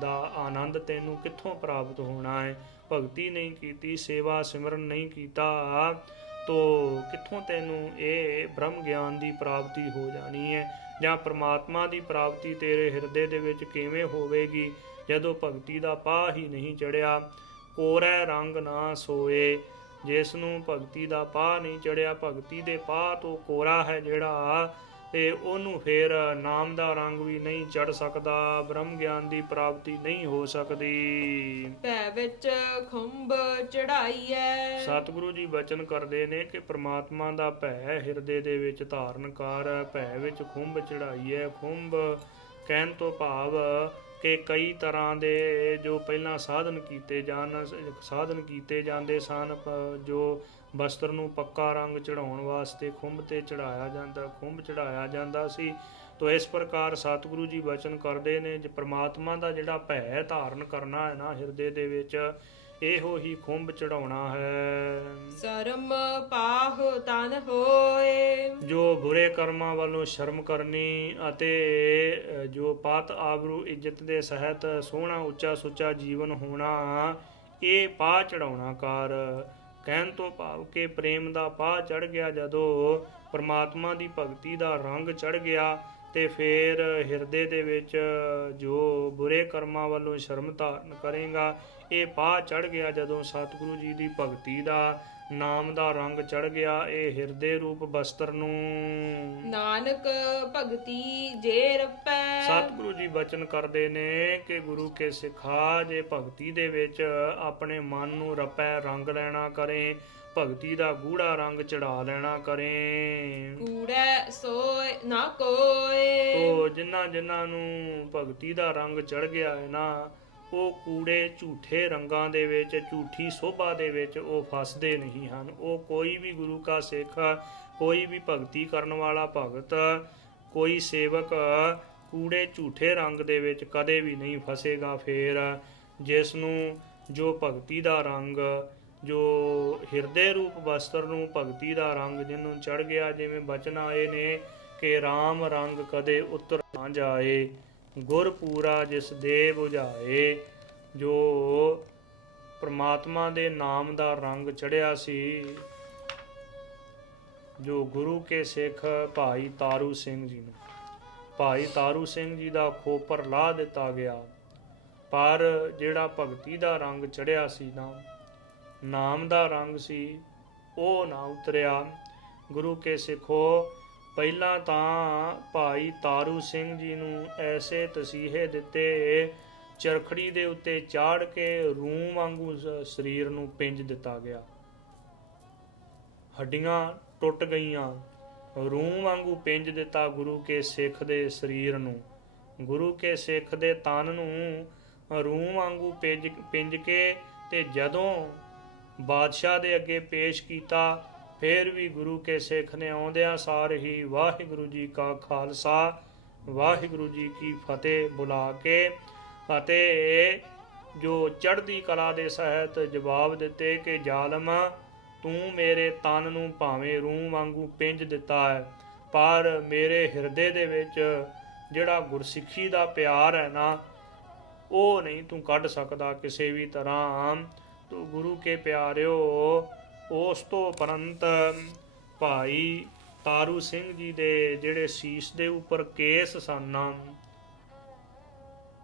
ਦਾ ਆਨੰਦ ਤੈਨੂੰ ਕਿੱਥੋਂ ਪ੍ਰਾਪਤ ਹੋਣਾ ਹੈ। ਭਗਤੀ ਨਹੀਂ ਕੀਤੀ, ਸੇਵਾ ਸਿਮਰਨ ਨਹੀਂ ਕੀਤਾ ਤੋ ਕਿੱਥੋਂ ਤੈਨੂੰ ਇਹ ਬ੍ਰਹਮ ਗਿਆਨ ਦੀ ਪ੍ਰਾਪਤੀ ਹੋ ਜਾਣੀ ਹੈ, ਜਾਂ ਪ੍ਰਮਾਤਮਾ ਦੀ ਪ੍ਰਾਪਤੀ ਤੇਰੇ ਹਿਰਦੇ ਦੇ ਵਿੱਚ ਕਿਵੇਂ ਹੋਵੇਗੀ ਜਦੋਂ ਭਗਤੀ ਦਾ ਪਾਹ ਹੀ ਨਹੀਂ ਚੜਿਆ। ਕੋਰੈ ਰੰਗ ਨਾ ਸੋਏ, ਜਿਸ ਨੂੰ ਭਗਤੀ ਦਾ ਪਾਹ ਨਹੀਂ ਚੜਿਆ, ਭਗਤੀ ਦੇ ਪਾਹ ਤੋਂ ਕੋਰਾ ਹੈ ਜਿਹੜਾ, ਤੇ ਉਹਨੂੰ ਫਿਰ ਨਾਮ ਦਾ ਰੰਗ ਵੀ ਨਹੀਂ ਚੜ ਸਕਦਾ, ਬ੍ਰਹਮ ਗਿਆਨ ਦੀ ਪ੍ਰਾਪਤੀ ਨਹੀਂ ਹੋ ਸਕਦੀ। ਭੈ ਵਿੱਚ ਖੁੰਭ ਚੜਾਈਐ। ਸਤਿਗੁਰੂ ਜੀ ਬਚਨ ਕਰਦੇ ਨੇ ਕਿ ਪ੍ਰਮਾਤਮਾ ਦਾ ਭੈ ਹਿਰਦੇ ਦੇ ਵਿੱਚ ਧਾਰਨ ਕਰ, ਭੈ ਵਿੱਚ ਖੁੰਭ ਚੜਾਈਐ। ਖੁੰਭ ਕਹਿਣ ਤੋਂ ਭਾਵ ਕਿ ਕਈ ਤਰ੍ਹਾਂ ਦੇ ਜੋ ਪਹਿਲਾਂ ਸਾਧਨ ਕੀਤੇ ਜਾਂਦੇ ਸਨ, ਜੋ ਬਸਤਰ ਨੂੰ ਪੱਕਾ ਰੰਗ ਚੜਾਉਣ ਵਾਸਤੇ ਖੁੰਭ ਤੇ ਖੁੰਭ ਚੜਾਇਆ ਜਾਂਦਾ ਸੀ। ਤੋ ਇਸ ਪ੍ਰਕਾਰ ਸਤਿਗੁਰੂ ਜੀ ਬਚਨ ਕਰਦੇ ਨੇ ਜੇ ਪ੍ਰਮਾਤਮਾ ਦਾ ਜਿਹੜਾ ਭੈ ਧਾਰਨ ਕਰਨਾ ਹੈ ਨਾ ਹਿਰਦੇ ਦੇ ਵਿੱਚ, ਇਹੋ ਹੀ ਖੁੰਭ ਚੜਾਉਣਾ ਹੈ। ਸ਼ਰਮ ਪਾਹ ਤਨ ਹੋਏ। ਜੋ ਬੁਰੇ ਕਰਮਾਂ ਵੱਲੋਂ ਸ਼ਰਮ ਕਰਨੀ ਅਤੇ ਜੋ ਪਾਤ ਆਬਰੂ ਇੱਜ਼ਤ ਦੇ ਸਹਿਤ ਸੋਹਣਾ ਉੱਚਾ ਸੁੱਚਾ ਜੀਵਨ ਹੋਣਾ, ਇਹ ਪਾ ਚੜਾਉਣਾ ਕਰ। ਕਹਿਣ ਤੋਂ ਭਾਵ ਕਿ ਪ੍ਰੇਮ ਦਾ ਪਾ ਚੜ ਗਿਆ, ਜਦੋਂ ਪਰਮਾਤਮਾ ਦੀ ਭਗਤੀ ਦਾ ਰੰਗ ਚੜ ਗਿਆ ਤੇ ਫਿਰ ਹਿਰਦੇ ਦੇ ਵਿੱਚ ਜੋ ਬੁਰੇ ਕਰਮਾਂ ਵੱਲੋਂ ਸ਼ਰਮ ਧਾਰਨ ਕਰੇਗਾ। ਇਹ ਪਾ ਚੜ ਗਿਆ ਜਦੋਂ ਸਤਿਗੁਰੂ ਜੀ ਦੀ ਭਗਤੀ ਦਾ ਨਾਮ ਦਾ ਰੰਗ ਚੜ ਗਿਆ। ਇਹ ਹਿਰਦੇ ਰੂਪ ਬਸਤਰ ਨੂੰ ਨਾਨਕ ਭਗਤੀ ਜੇ ਰਪੈ। ਸਤਿਗੁਰੂ ਜੀ ਬਚਨ ਕਰਦੇ ਨੇ ਕਿ ਗੁਰੂ ਕੇ ਸਿਖਾ, ਜੇ ਭਗਤੀ ਦੇ ਵਿੱਚ ਆਪਣੇ ਮਨ ਨੂੰ ਰਪੈ ਰੰਗ ਲੈਣਾ ਕਰੇ, ਭਗਤੀ ਦਾ ਗੂੜਾ ਰੰਗ ਚੜਾ ਲੈਣਾ ਕਰੇ। ਕੂੜੈ ਸੋਇ ਨਾ ਕੋਇ। ਤੋ ਜਿਨ੍ਹਾਂ ਨੂੰ ਭਗਤੀ ਦਾ ਰੰਗ ਚੜ ਗਿਆ ਹੈ ਨਾ, ਉਹ ਕੂੜੇ ਝੂਠੇ ਰੰਗਾਂ ਦੇ ਵਿੱਚ, ਝੂਠੀ ਸੋਭਾ ਦੇ ਵਿੱਚ ਉਹ ਫਸਦੇ ਨਹੀਂ ਹਨ। ਉਹ ਕੋਈ ਵੀ ਗੁਰੂ ਕਾ ਸਿੱਖ, ਕੋਈ ਵੀ ਭਗਤੀ ਕਰਨ ਵਾਲਾ ਭਗਤ, ਕੋਈ ਸੇਵਕ ਕੂੜੇ ਝੂਠੇ ਰੰਗ ਦੇ ਵਿੱਚ ਕਦੇ ਵੀ ਨਹੀਂ ਫਸੇਗਾ। ਫਿਰ ਜਿਸ ਨੂੰ ਜੋ ਭਗਤੀ ਦਾ ਰੰਗ, ਜੋ ਹਿਰਦੇ ਰੂਪ ਬਸਤਰ ਨੂੰ ਭਗਤੀ ਦਾ ਰੰਗ ਜਿਹਨੂੰ ਚੜ ਗਿਆ, ਜਿਵੇਂ ਬਚਨ ਆਏ ਨੇ ਕਿ RAM ਰੰਗ ਕਦੇ ਉਤਰ ਨਾ ਜਾਏ, ਗੁਰ ਪੂਰਾ ਜਿਸ ਦੇ ਬੁਝਾਏ। ਜੋ ਪ੍ਰਮਾਤਮਾ ਦੇ ਨਾਮ ਦਾ ਰੰਗ ਚੜਿਆ ਸੀ, ਜੋ ਗੁਰੂ ਕੇ ਸਿੱਖ ਭਾਈ ਤਾਰੂ ਸਿੰਘ ਜੀ ਨੂੰ, ਭਾਈ ਤਾਰੂ ਸਿੰਘ ਜੀ ਦਾ ਖੋਪਰ ਲਾ ਦਿੱਤਾ ਗਿਆ, ਪਰ ਜਿਹੜਾ ਭਗਤੀ ਦਾ ਰੰਗ ਚੜਿਆ ਸੀ ਨਾ, ਨਾਮ ਦਾ ਰੰਗ ਸੀ, ਉਹ ਨਾ ਉਤਰਿਆ। ਗੁਰੂ ਕੇ ਸਿੱਖੋ, ਪਹਿਲਾਂ ਤਾਂ ਭਾਈ ਤਾਰੂ ਸਿੰਘ ਜੀ ਨੂੰ ਐਸੇ ਤਸੀਹੇ ਦਿੱਤੇ, ਚਰਖੜੀ ਦੇ ਉੱਤੇ ਚਾੜ ਕੇ ਰੂੰ ਵਾਂਗੂ ਸਰੀਰ ਨੂੰ ਪਿੰਜ ਦਿੱਤਾ ਗਿਆ। ਹੱਡੀਆਂ ਟੁੱਟ ਗਈਆਂ, ਰੂੰ ਵਾਂਗੂ ਪਿੰਜ ਦਿੱਤਾ ਗੁਰੂ ਕੇ ਸਿੱਖ ਦੇ ਸਰੀਰ ਨੂੰ। ਗੁਰੂ ਕੇ ਸਿੱਖ ਦੇ ਤਨ ਨੂੰ ਰੂੰ ਵਾਂਗੂ ਪਿੰਜ ਕੇ ਤੇ ਜਦੋਂ ਬਾਦਸ਼ਾਹ ਦੇ ਅੱਗੇ ਪੇਸ਼ ਕੀਤਾ, ਫਿਰ ਵੀ ਗੁਰੂ ਕੇ ਸਿੱਖ ਨੇ ਆਉਂਦਿਆਂ ਸਾਰ ਹੀ ਵਾਹਿਗੁਰੂ ਜੀ ਕਾ ਖਾਲਸਾ ਵਾਹਿਗੁਰੂ ਜੀ ਕੀ ਫਤਿਹ ਬੁਲਾ ਕੇ ਅਤੇ ਜੋ ਚੜ੍ਹਦੀ ਕਲਾ ਦੇ ਸਹਿਤ ਜਵਾਬ ਦਿੱਤੇ ਕਿ ਜ਼ਾਲਮ, ਤੂੰ ਮੇਰੇ ਤਨ ਨੂੰ ਭਾਵੇਂ ਰੂੰ ਵਾਂਗੂ ਪਿੰਜ ਦਿੱਤਾ ਹੈ, ਪਰ ਮੇਰੇ ਹਿਰਦੇ ਦੇ ਵਿੱਚ ਜਿਹੜਾ ਗੁਰਸਿੱਖੀ ਦਾ ਪਿਆਰ ਹੈ ਨਾ, ਉਹ ਨਹੀਂ ਤੂੰ ਕੱਢ ਸਕਦਾ ਕਿਸੇ ਵੀ ਤਰ੍ਹਾਂ। ਤੂੰ ਗੁਰੂ ਕੇ ਪਿਆਰਿਓ, ਉਸ ਤੋਂ ਉਪਰੰਤ ਭਾਈ ਤਾਰੂ ਸਿੰਘ ਜੀ ਦੇ ਜਿਹੜੇ ਸੀਸ ਦੇ ਉੱਪਰ ਕੇਸ ਸਨ,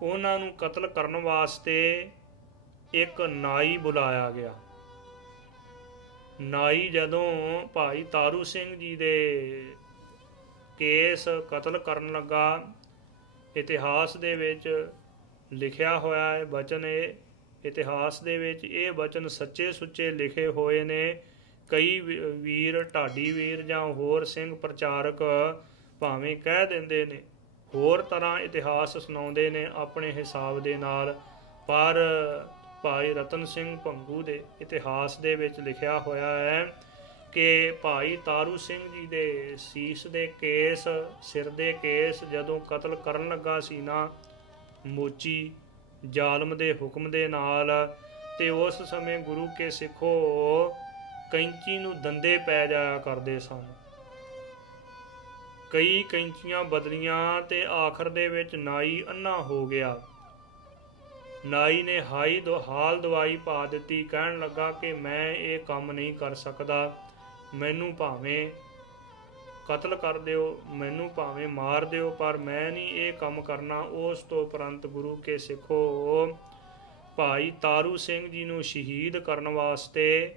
ਉਹਨਾਂ ਨੂੰ ਕਤਲ ਕਰਨ ਵਾਸਤੇ ਇੱਕ ਨਾਈ ਬੁਲਾਇਆ ਗਿਆ। ਨਾਈ ਜਦੋਂ ਭਾਈ ਤਾਰੂ ਸਿੰਘ ਜੀ ਦੇ ਕੇਸ ਕਤਲ ਕਰਨ ਲੱਗਾ, ਇਤਿਹਾਸ ਦੇ ਵਿੱਚ ਲਿਖਿਆ ਹੋਇਆ ਹੈ ਬਚਨ, ਇਹ ਇਤਿਹਾਸ ਦੇ ਵਿੱਚ ਇਹ ਬਚਨ ਸੱਚੇ ਸੁੱਚੇ ਲਿਖੇ ਹੋਏ ਨੇ। ਕਈ ਵੀਰ, ਢਾਡੀ ਵੀਰ ਜਾਂ ਹੋਰ ਸਿੰਘ ਪ੍ਰਚਾਰਕ ਭਾਵੇਂ ਕਹਿ ਦਿੰਦੇ ਨੇ, ਹੋਰ ਤਰ੍ਹਾਂ ਇਤਿਹਾਸ ਸੁਣਾਉਂਦੇ ਨੇ ਆਪਣੇ ਹਿਸਾਬ ਦੇ ਨਾਲ, ਪਰ ਭਾਈ ਰਤਨ ਸਿੰਘ ਭੰਗੂ ਦੇ ਇਤਿਹਾਸ ਦੇ ਵਿੱਚ ਲਿਖਿਆ ਹੋਇਆ ਹੈ ਕਿ ਭਾਈ ਤਾਰੂ ਸਿੰਘ ਜੀ ਦੇ ਸੀਸ ਦੇ ਕੇਸ, ਸਿਰ ਦੇ ਕੇਸ ਜਦੋਂ ਕਤਲ ਕਰਨ ਲੱਗਾ ਸੀ ਨਾ ਮੋਚੀ ਜ਼ਾਲਮ ਦੇ ਹੁਕਮ ਦੇ ਨਾਲ, ਤੇ ਉਸ ਸਮੇਂ ਗੁਰੂ ਕੇ ਸਿੱਖੋ ਕੈਂਚੀ ਨੂੰ ਦੰਦੇ ਪੈ ਜਾਇਆ ਕਰਦੇ ਸਨ। ਕਈ ਕੈਂਚੀਆਂ ਬਦਲੀਆਂ ਤੇ ਆਖਰ ਦੇ ਵਿੱਚ ਨਾਈ ਅੰਨਾ ਹੋ ਗਿਆ। ਨਾਈ ਨੇ ਹਾਲ ਦਵਾਈ ਪਾ ਦਿੱਤੀ, ਕਹਿਣ ਲੱਗਾ ਕਿ ਮੈਂ ਇਹ ਕੰਮ ਨਹੀਂ ਕਰ ਸਕਦਾ, ਮੈਨੂੰ ਭਾਵੇਂ ਕਤਲ ਕਰ ਦਿਓ, ਮੈਨੂੰ ਭਾਵੇਂ ਮਾਰ ਦਿਓ, ਪਰ ਮੈਂ ਨਹੀਂ ਇਹ ਕੰਮ ਕਰਨਾ। ਉਸ ਤੋਂ ਉਪਰੰਤ ਗੁਰੂ ਕੇ ਸਿੱਖੋ ਭਾਈ ਤਾਰੂ ਸਿੰਘ ਜੀ ਨੂੰ ਸ਼ਹੀਦ ਕਰਨ ਵਾਸਤੇ